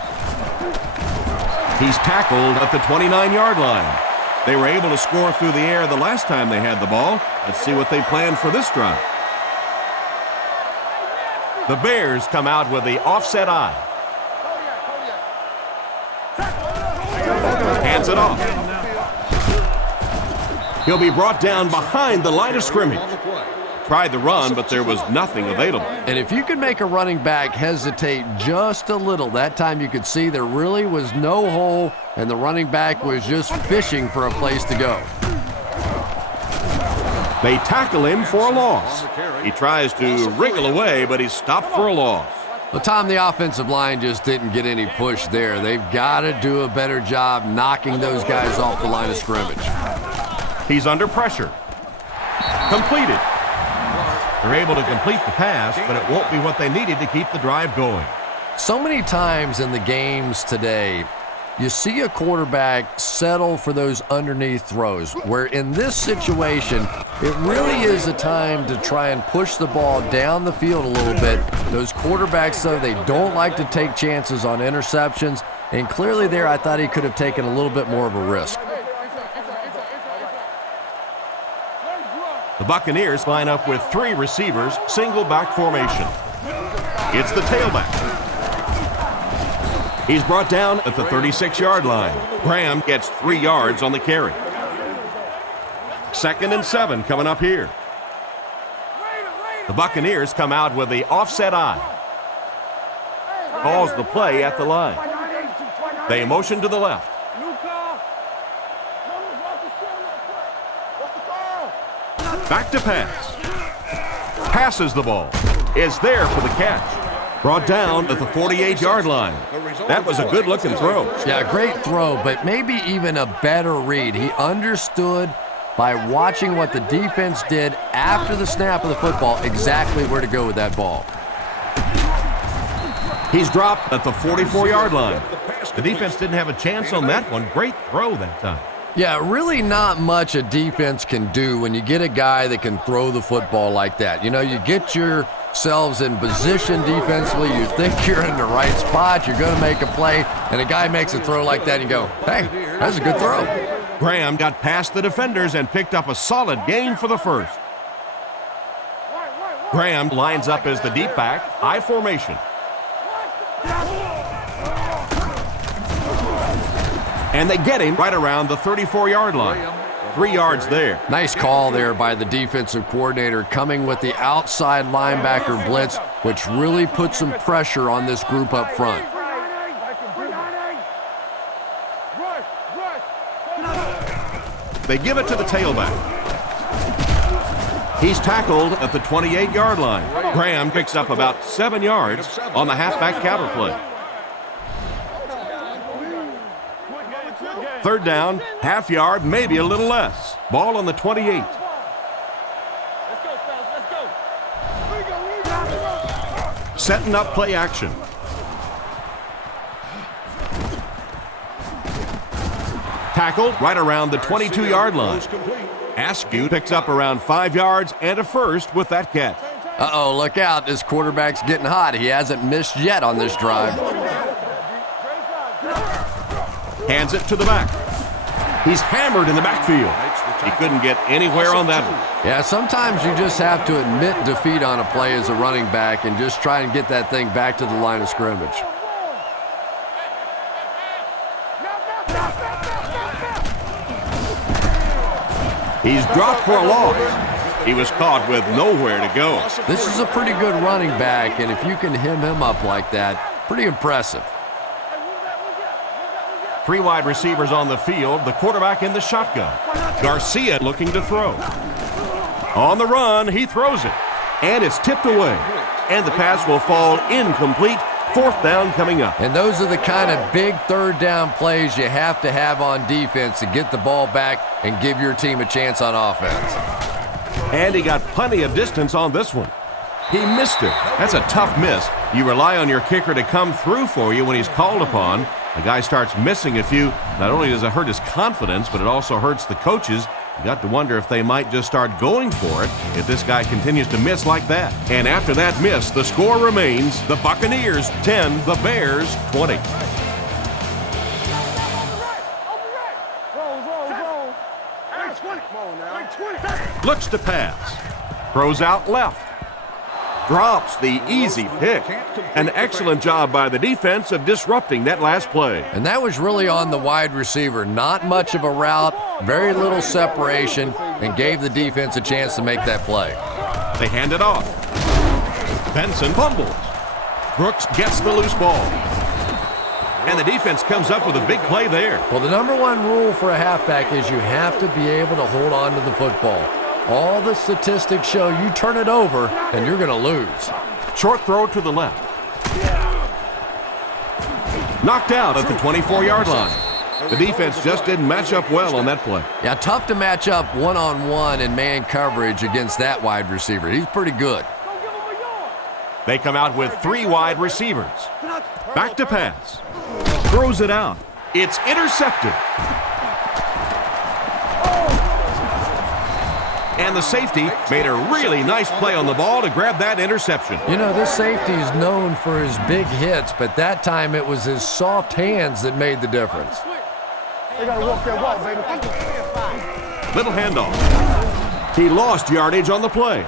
He's tackled at the 29-yard line. They were able to score through the air the last time they had the ball. Let's see what they planned for this drive. The Bears come out with the offset eye. Hands it off. He'll be brought down behind the line of scrimmage. Tried the run, but there was nothing available. And if you could make a running back hesitate just a little, that time you could see there really was no hole, and the running back was just fishing for a place to go. They tackle him for a loss. He tries to wriggle away, but he's stopped for a loss. Well, Tom, the offensive line just didn't get any push there. They've got to do a better job knocking those guys off the line of scrimmage. He's under pressure. Completed. They're able to complete the pass, but it won't be what they needed to keep the drive going. So many times in the games today, you see a quarterback settle for those underneath throws, where in this situation, it really is a time to try and push the ball down the field a little bit. Those quarterbacks, though, they don't like to take chances on interceptions, and clearly there I thought he could have taken a little bit more of a risk. The Buccaneers line up with 3 receivers, single back formation. It's the tailback. He's brought down at the 36-yard line. Graham gets 3 yards on the carry. 2nd and 7 coming up here. The Buccaneers come out with the offset eye. Calls the play at the line. They motion to the left. Back to pass. Passes the ball. Is there for the catch. Brought down at the 48-yard line. That was a good-looking throw. Yeah, great throw, but maybe even a better read. He understood by watching what the defense did after the snap of the football exactly where to go with that ball. He's dropped at the 44-yard line. The defense didn't have a chance on that one. Great throw that time. Yeah, really not much a defense can do when you get a guy that can throw the football like that. You know, you get yourselves in position defensively, you think you're in the right spot, you're going to make a play, and a guy makes a throw like that, and you go, hey, that's a good throw. Graham got past the defenders and picked up a solid gain for the first. Graham lines up as the deep back, I formation. And they get him right around the 34-yard line. 3 yards there. Nice call there by the defensive coordinator, coming with the outside linebacker blitz, which really put some pressure on this group up front. They give it to the tailback. He's tackled at the 28-yard line. Graham picks up about 7 yards on the halfback counter play. 3rd down, half yard, maybe a little less. Ball on the 28. Setting up play action. Tackled right around the 22-yard line. Askew picks up around 5 yards and a first with that catch. Uh-oh, look out. This quarterback's getting hot. He hasn't missed yet on this drive. Hands it to the back. He's hammered in the backfield. He couldn't get anywhere on that one. Yeah, sometimes you just have to admit defeat on a play as a running back and just try and get that thing back to the line of scrimmage. He's dropped for a loss. He was caught with nowhere to go. This is a pretty good running back, and if you can hem him up like that, pretty impressive. 3 wide receivers on the field, the quarterback in the shotgun. Garcia looking to throw. On the run, he throws it, and it's tipped away. and the pass will fall incomplete. Fourth down coming up. And those are the kind of big third down plays you have to have on defense to get the ball back and give your team a chance on offense. And he got plenty of distance on this one. He missed it. That's a tough miss. You rely on your kicker to come through for you when he's called upon. The guy starts missing a few. Not only does it hurt his confidence, but it also hurts the coaches. You got to wonder if they might just start going for it if this guy continues to miss like that. And after that miss, the score remains the Buccaneers 10, the Bears 20. Looks to pass. Throws out left. Drops the easy pick. An excellent job by the defense of disrupting that last play. And that was really on the wide receiver. Not much of a route, very little separation, and gave the defense a chance to make that play. They hand it off. Benson fumbles. Brooks gets the loose ball. And the defense comes up with a big play there. Well, the number one rule for a halfback is you have to be able to hold on to the football. All the statistics show you turn it over and you're going to lose. Short throw to the left. Knocked out at the 24-yard line. The defense just didn't match up well on that play. Yeah, tough to match up one-on-one in man coverage against that wide receiver. He's pretty good. They come out with 3 wide receivers. Back to pass. Throws it out. It's intercepted. And the safety made a really nice play on the ball to grab that interception. You know, this safety is known for his big hits, but that time it was his soft hands that made the difference. They gotta walk that walk, baby. Little handoff. He lost yardage on the play.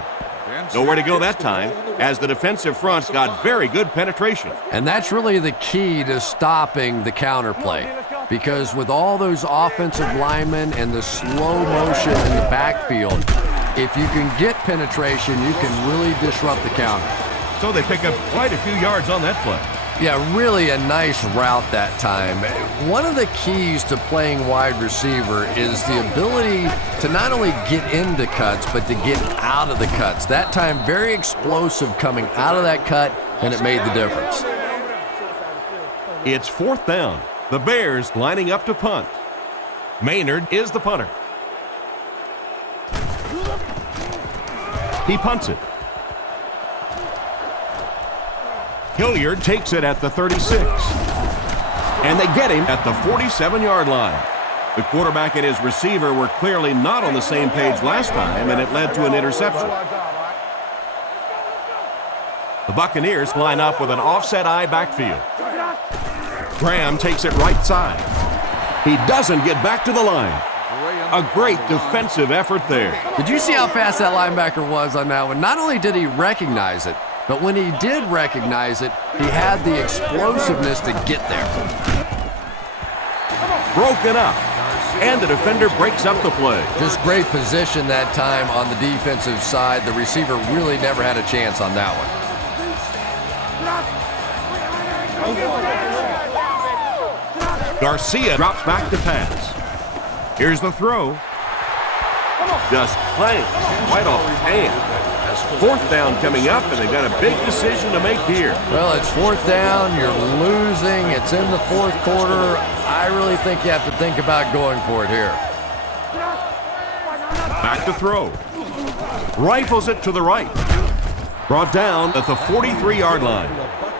Nowhere to go that time, as the defensive front got very good penetration. And that's really the key to stopping the counter play. Because with all those offensive linemen and the slow motion in the backfield, if you can get penetration, you can really disrupt the counter. So they pick up quite a few yards on that play. Yeah, really a nice route that time. One of the keys to playing wide receiver is the ability to not only get into cuts, but to get out of the cuts. That time, very explosive coming out of that cut, and it made the difference. It's fourth down. The Bears lining up to punt. Maynard is the punter. He punts it. Hilliard takes it at the 36. And they get him at the 47-yard line. The quarterback and his receiver were clearly not on the same page last time, and it led to an interception. The Buccaneers line up with an offset eye backfield. Graham takes it right side. He doesn't get back to the line. A great defensive effort there. Did you see how fast that linebacker was on that one? Not only did he recognize it, but when he did recognize it, he had the explosiveness to get there. Broken up, and the defender breaks up the play. Just great position that time on the defensive side. The receiver really never had a chance on that one. Garcia drops back to pass. Here's the throw. Just clanked right off his hand. Fourth down coming up, and they've got a big decision to make here. Well, it's fourth down. You're losing. It's in the fourth quarter. I really think you have to think about going for it here. Back to throw. Rifles it to the right. Brought down at the 43-yard line.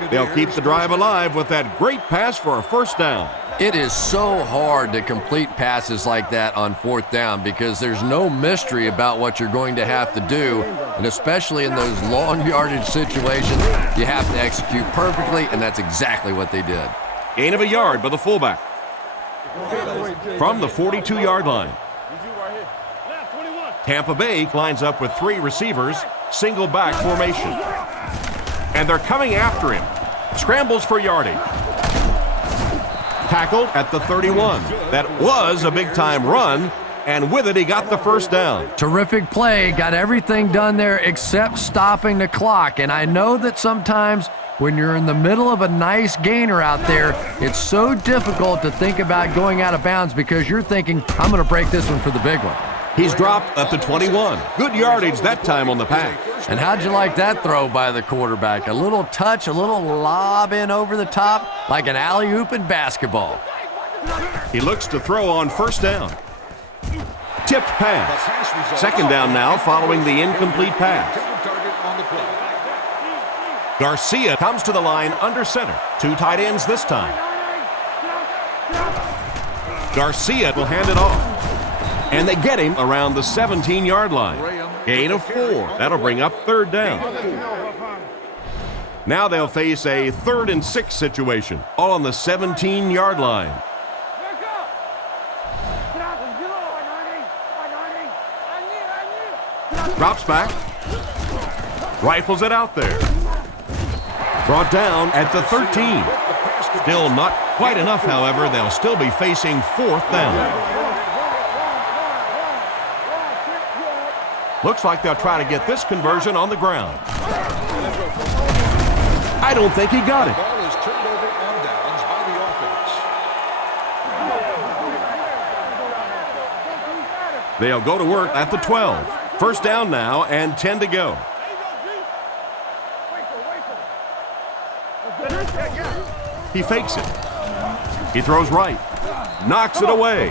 They'll keep the drive alive with that great pass for a first down. It is so hard to complete passes like that on fourth down because there's no mystery about what you're going to have to do, and especially in those long yardage situations, you have to execute perfectly, and that's exactly what they did. Gain of a yard by the fullback. From the 42-yard line. Tampa Bay lines up with 3 receivers, single back formation. And they're coming after him. Scrambles for yardage. Tackled at the 31. That was a big-time run, and with it, he got the first down. Terrific play. Got everything done there except stopping the clock. And I know that sometimes when you're in the middle of a nice gainer out there, it's so difficult to think about going out of bounds because you're thinking, I'm going to break this one for the big one. He's dropped at the 21. Good yardage that time on the pass. And how'd you like that throw by the quarterback? A little touch, a little lob in over the top, like an alley-oop in basketball. He looks to throw on first down. Tipped pass. Second down now following the incomplete pass. Garcia comes to the line under center. 2 tight ends this time. Garcia will hand it off. And they get him around the 17-yard line. Gain of 4. That'll bring up third down. Now they'll face a 3rd and 6 situation, all on the 17-yard line. Drops back. Rifles it out there. Brought down at the 13. Still not quite enough, however. They'll still be facing 4th down. Looks like they'll try to get this conversion on the ground. I don't think he got it. Ball is turned over on downs by the offense. They'll go to work at the 12. First down now and 10 to go. He fakes it. He throws right. Knocks it away.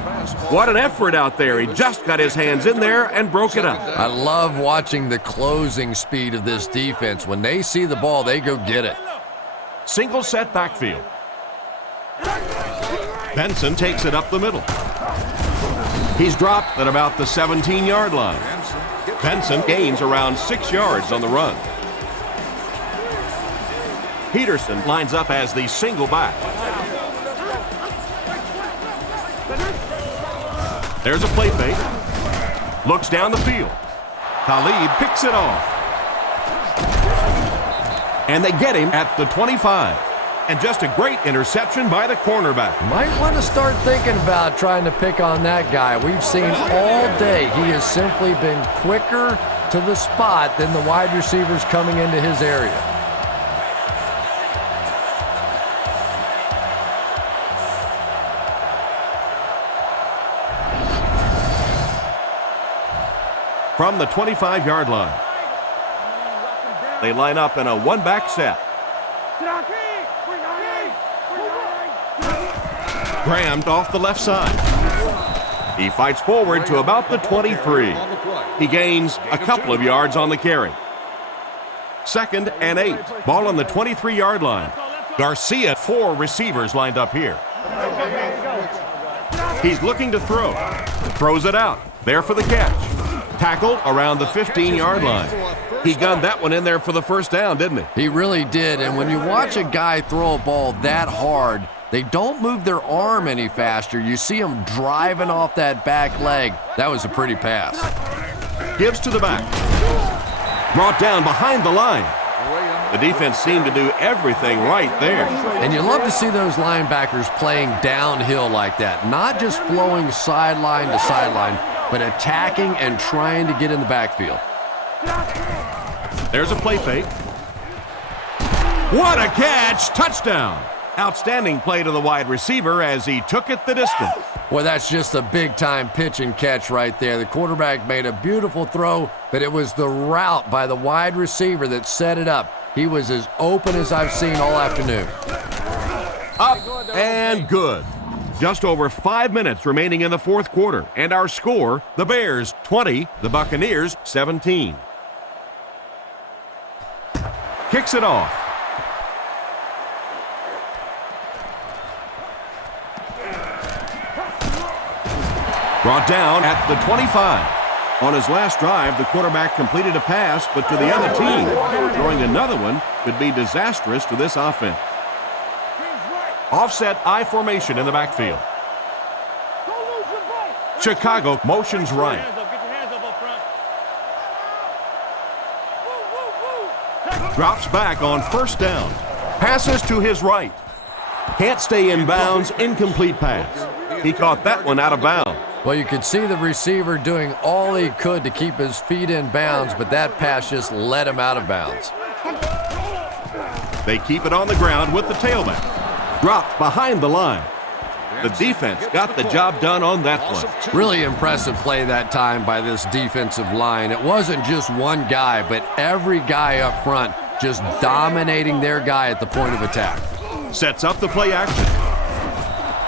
What an effort out there. He just got his hands in there and broke it up. I love watching the closing speed of this defense. When they see the ball, they go get it. Single set backfield. Benson takes it up the middle. He's dropped at about the 17-yard line. Benson gains around 6 yards on the run. Peterson lines up as the single back. There's a play fake. Looks down the field. Khalid picks it off. And they get him at the 25. And just a great interception by the cornerback. Might want to start thinking about trying to pick on that guy. We've seen all day he has simply been quicker to the spot than the wide receivers coming into his area. From the 25-yard line. They line up in a one-back set. Grammed off the left side. He fights forward to about the 23. He gains a couple of yards on the carry. 2nd and 8. Ball on the 23-yard line. Garcia, 4 receivers lined up here. He's looking to throw. Throws it out. There for the catch. Tackled around the 15-yard line. He gunned that one in there for the first down, didn't he? He really did, and when you watch a guy throw a ball that hard, they don't move their arm any faster. You see him driving off that back leg. That was a pretty pass. Gives to the back. Brought down behind the line. The defense seemed to do everything right there. And you love to see those linebackers playing downhill like that, not just flowing sideline to sideline, but attacking and trying to get in the backfield. There's a play fake. What a catch! Touchdown! Outstanding play to the wide receiver as he took it the distance. Well, that's just a big-time pitch and catch right there. The quarterback made a beautiful throw, but it was the route by the wide receiver that set it up. He was as open as I've seen all afternoon. Up and good. Just over 5 minutes remaining in the fourth quarter, and our score, the Bears 20, the Buccaneers 17. Kicks it off. Brought down at the 25. On his last drive, the quarterback completed a pass, but to the other team. Throwing another one could be disastrous to this offense. Offset I formation in the backfield. Chicago motions right. Drops back on first down. Passes to his right. Can't stay in bounds, incomplete pass. He caught that one out of bounds. Well, you could see the receiver doing all he could to keep his feet in bounds, but that pass just let him out of bounds. They keep it on the ground with the tailback. Dropped behind the line. The defense got the job done on that play. Really impressive play that time by this defensive line. It wasn't just one guy, but every guy up front just dominating their guy at the point of attack. Sets up the play action.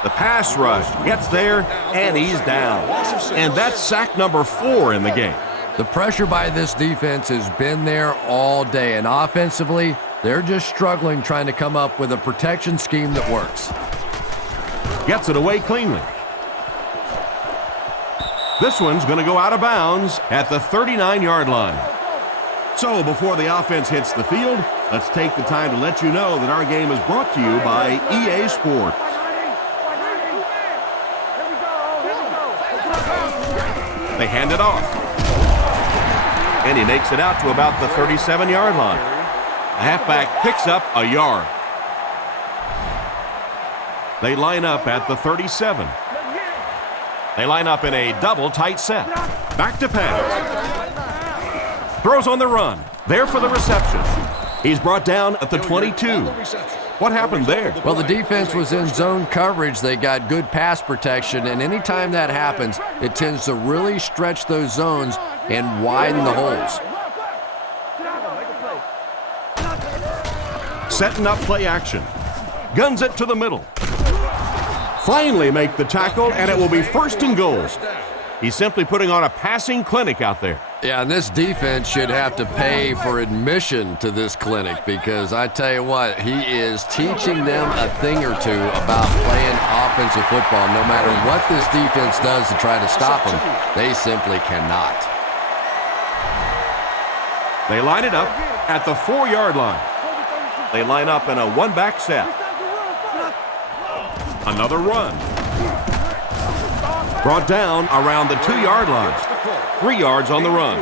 The pass rush gets there, and he's down. And that's sack number 4 in the game. The pressure by this defense has been there all day, and offensively, they're just struggling trying to come up with a protection scheme that works. Gets it away cleanly. This one's going to go out of bounds at the 39-yard line. So before the offense hits the field, let's take the time to let you know that our game is brought to you by EA Sports. They hand it off. And he makes it out to about the 37-yard line. The halfback picks up a yard. They line up at the 37. They line up in a double tight set. Back to pass. Throws on the run. There for the reception. He's brought down at the 22. What happened there? Well, the defense was in zone coverage. They got good pass protection, and anytime that happens, it tends to really stretch those zones and widen the holes. Setting up play action. Guns it to the middle. Finally make the tackle, and it will be 1st and goal. He's simply putting on a passing clinic out there. Yeah, and this defense should have to pay for admission to this clinic, because I tell you what, he is teaching them a thing or two about playing offensive football. No matter what this defense does to try to stop them, they simply cannot. They line it up at the 4-yard line. They line up in a one-back set. Another run. Brought down around the 2-yard line. 3 yards on the run.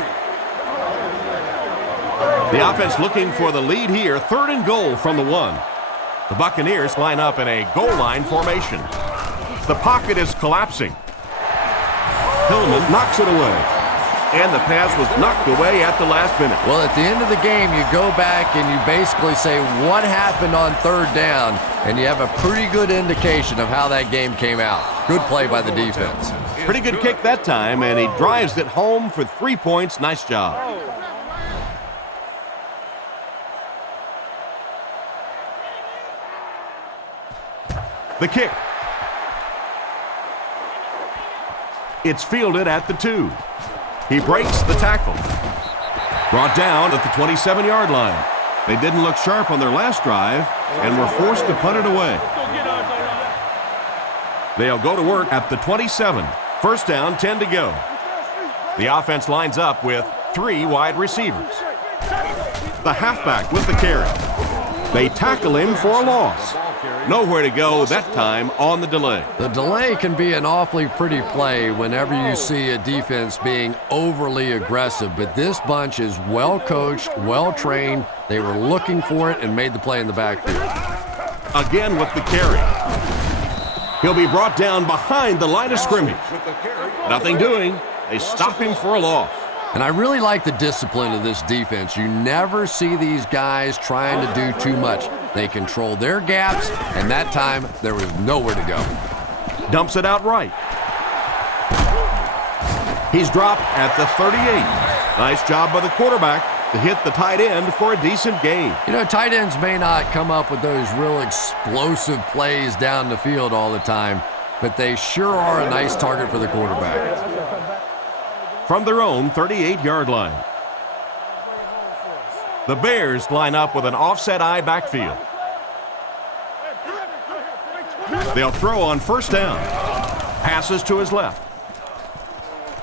The offense looking for the lead here. 3rd and goal from the 1. The Buccaneers line up in a goal line formation. The pocket is collapsing. Hillman knocks it away. And the pass was knocked away at the last minute. Well, at the end of the game, you go back and you basically say what happened on 3rd down, and you have a pretty good indication of how that game came out. Good play by the defense. Pretty good kick that time, and he drives it home for 3 points. Nice job. The kick. It's fielded at the 2. He breaks the tackle. Brought down at the 27-yard line. They didn't look sharp on their last drive and were forced to punt it away. They'll go to work at the 27. 1st down, 10 to go. The offense lines up with 3 wide receivers. The halfback with the carry. They tackle him for a loss. Nowhere to go that time on the delay. The delay can be an awfully pretty play whenever you see a defense being overly aggressive, but this bunch is well coached, well trained. They were looking for it and made the play in the backfield. Again with the carry. He'll be brought down behind the line of scrimmage. Nothing doing. They stop him for a loss. And I really like the discipline of this defense. You never see these guys trying to do too much. They control their gaps, and that time there was nowhere to go. Dumps it out right. He's dropped at the 38. Nice job by the quarterback to hit the tight end for a decent gain. You know, tight ends may not come up with those real explosive plays down the field all the time, but they sure are a nice target for the quarterback. From their own 38-yard line. The Bears line up with an offset eye backfield. They'll throw on 1st down. Passes to his left.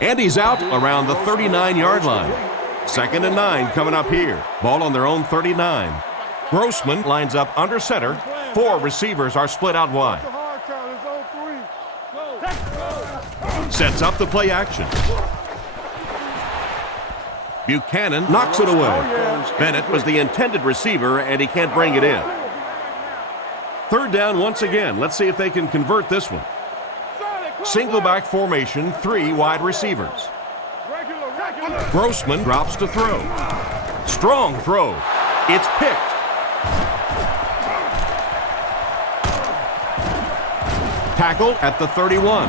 And he's out around the 39-yard line. 2nd and 9 coming up here. Ball on their own 39. Grossman lines up under center. 4 receivers are split out wide. Sets up the play action. Buchanan knocks it away. Bennett was the intended receiver, and he can't bring it in. 3rd down once again. Let's see if they can convert this one. Single back formation, 3 wide receivers. Grossman drops to throw. Strong throw. It's picked. Tackle at the 31.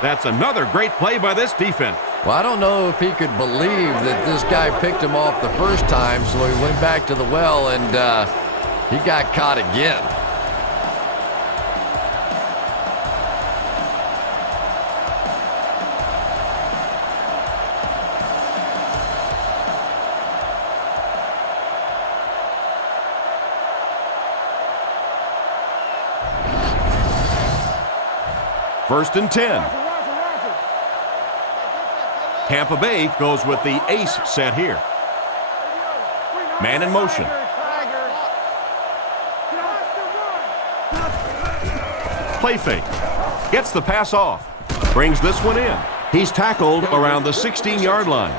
That's another great play by this defense. Well, I don't know if he could believe that this guy picked him off the first time, so he went back to the well, and he got caught again. First and 10. Tampa Bay goes with the ace set here. Man in motion. Play fake. Gets the pass off. Brings this one in. He's tackled around the 16-yard line.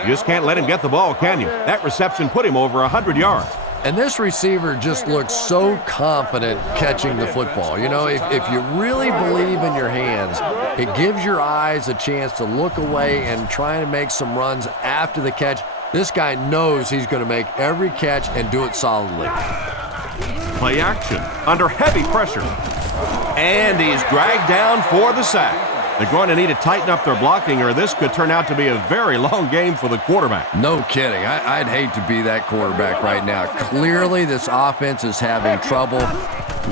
You just can't let him get the ball, can you? That reception put him over 100 yards. And this receiver just looks so confident catching the football. You know, if you really believe in your hands, it gives your eyes a chance to look away and try to make some runs after the catch. This guy knows he's going to make every catch and do it solidly. Play action under heavy pressure. And he's dragged down for the sack. They're going to need to tighten up their blocking, or this could turn out to be a very long game for the quarterback. No kidding. I'd hate to be that quarterback right now. Clearly, this offense is having trouble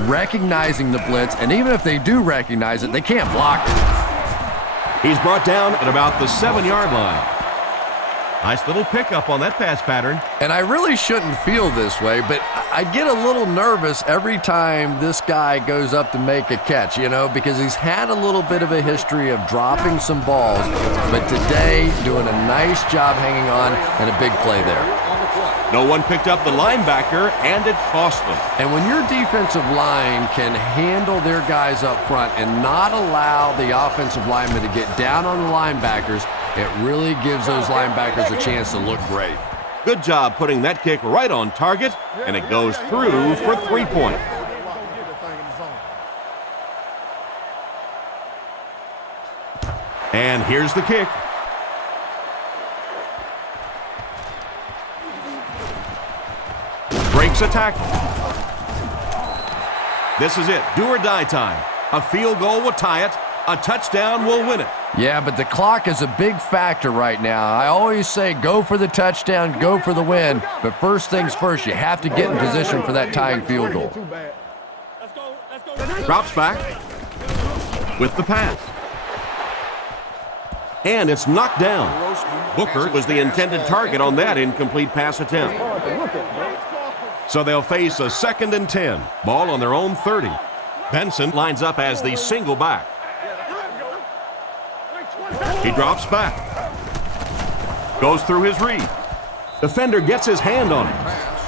recognizing the blitz, and even if they do recognize it, they can't block it. He's brought down at about the 7-yard line. Nice little pickup on that pass pattern. And I really shouldn't feel this way, but I get a little nervous every time this guy goes up to make a catch, you know, because he's had a little bit of a history of dropping some balls, but today doing a nice job hanging on and a big play there. No one picked up the linebacker, and it cost them. And when your defensive line can handle their guys up front and not allow the offensive linemen to get down on the linebackers, it really gives those linebackers a chance to look great. Good job putting that kick right on target, and it goes through for 3 points. And here's the kick. Breaks a tackle. This is it, do or die time. A field goal will tie it. A touchdown will win it. Yeah, but the clock is a big factor right now. I always say go for the touchdown, go for the win. But first things first, you have to get in position for that tying field goal. Drops back with the pass. And it's knocked down. Booker was the intended target on that incomplete pass attempt. So they'll face a 2nd and 10. Ball on their own 30. Benson lines up as the single back. He drops back. Goes through his read. Defender gets his hand on it.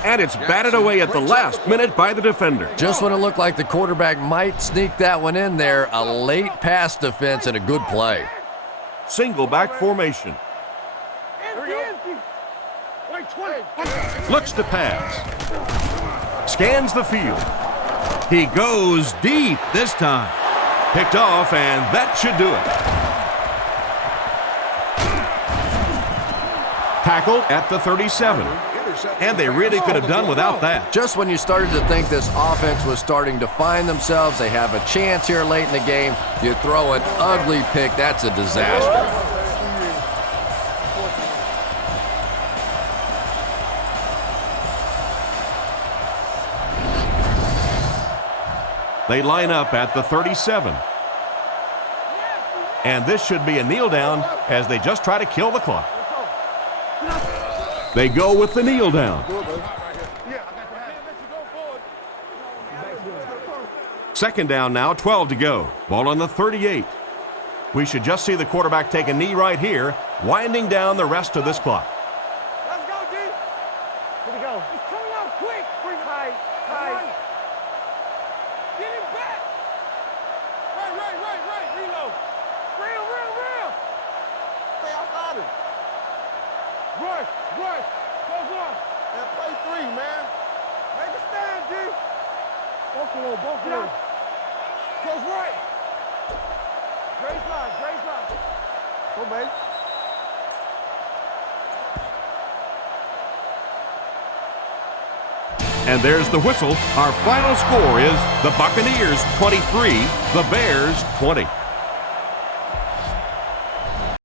And it's batted away at the last minute by the defender. Just when it looked like the quarterback might sneak that one in there, a late pass defense and a good play. Single back formation. Looks to pass. Scans the field. He goes deep this time. Picked off, and that should do it. Tackle at the 37. And they really could have done without that. Just when you started to think this offense was starting to find themselves, they have a chance here late in the game, you throw an ugly pick, that's a disaster. They line up at the 37. And this should be a kneel down as they just try to kill the clock. They go with the kneel down. 2nd down now, 12 to go. Ball on the 38. We should just see the quarterback take a knee right here, winding down the rest of this clock. Let's go, D. Here we go. He's coming out quick. Bring it high. Get him back. Right. Reload. Real. Stay outside him. Rush. Close up. And play 3, man. Make a stand, G. Both of them. Close right. Grace line. Go, baby. And there's the whistle. Our final score is the Buccaneers 23, the Bears 20.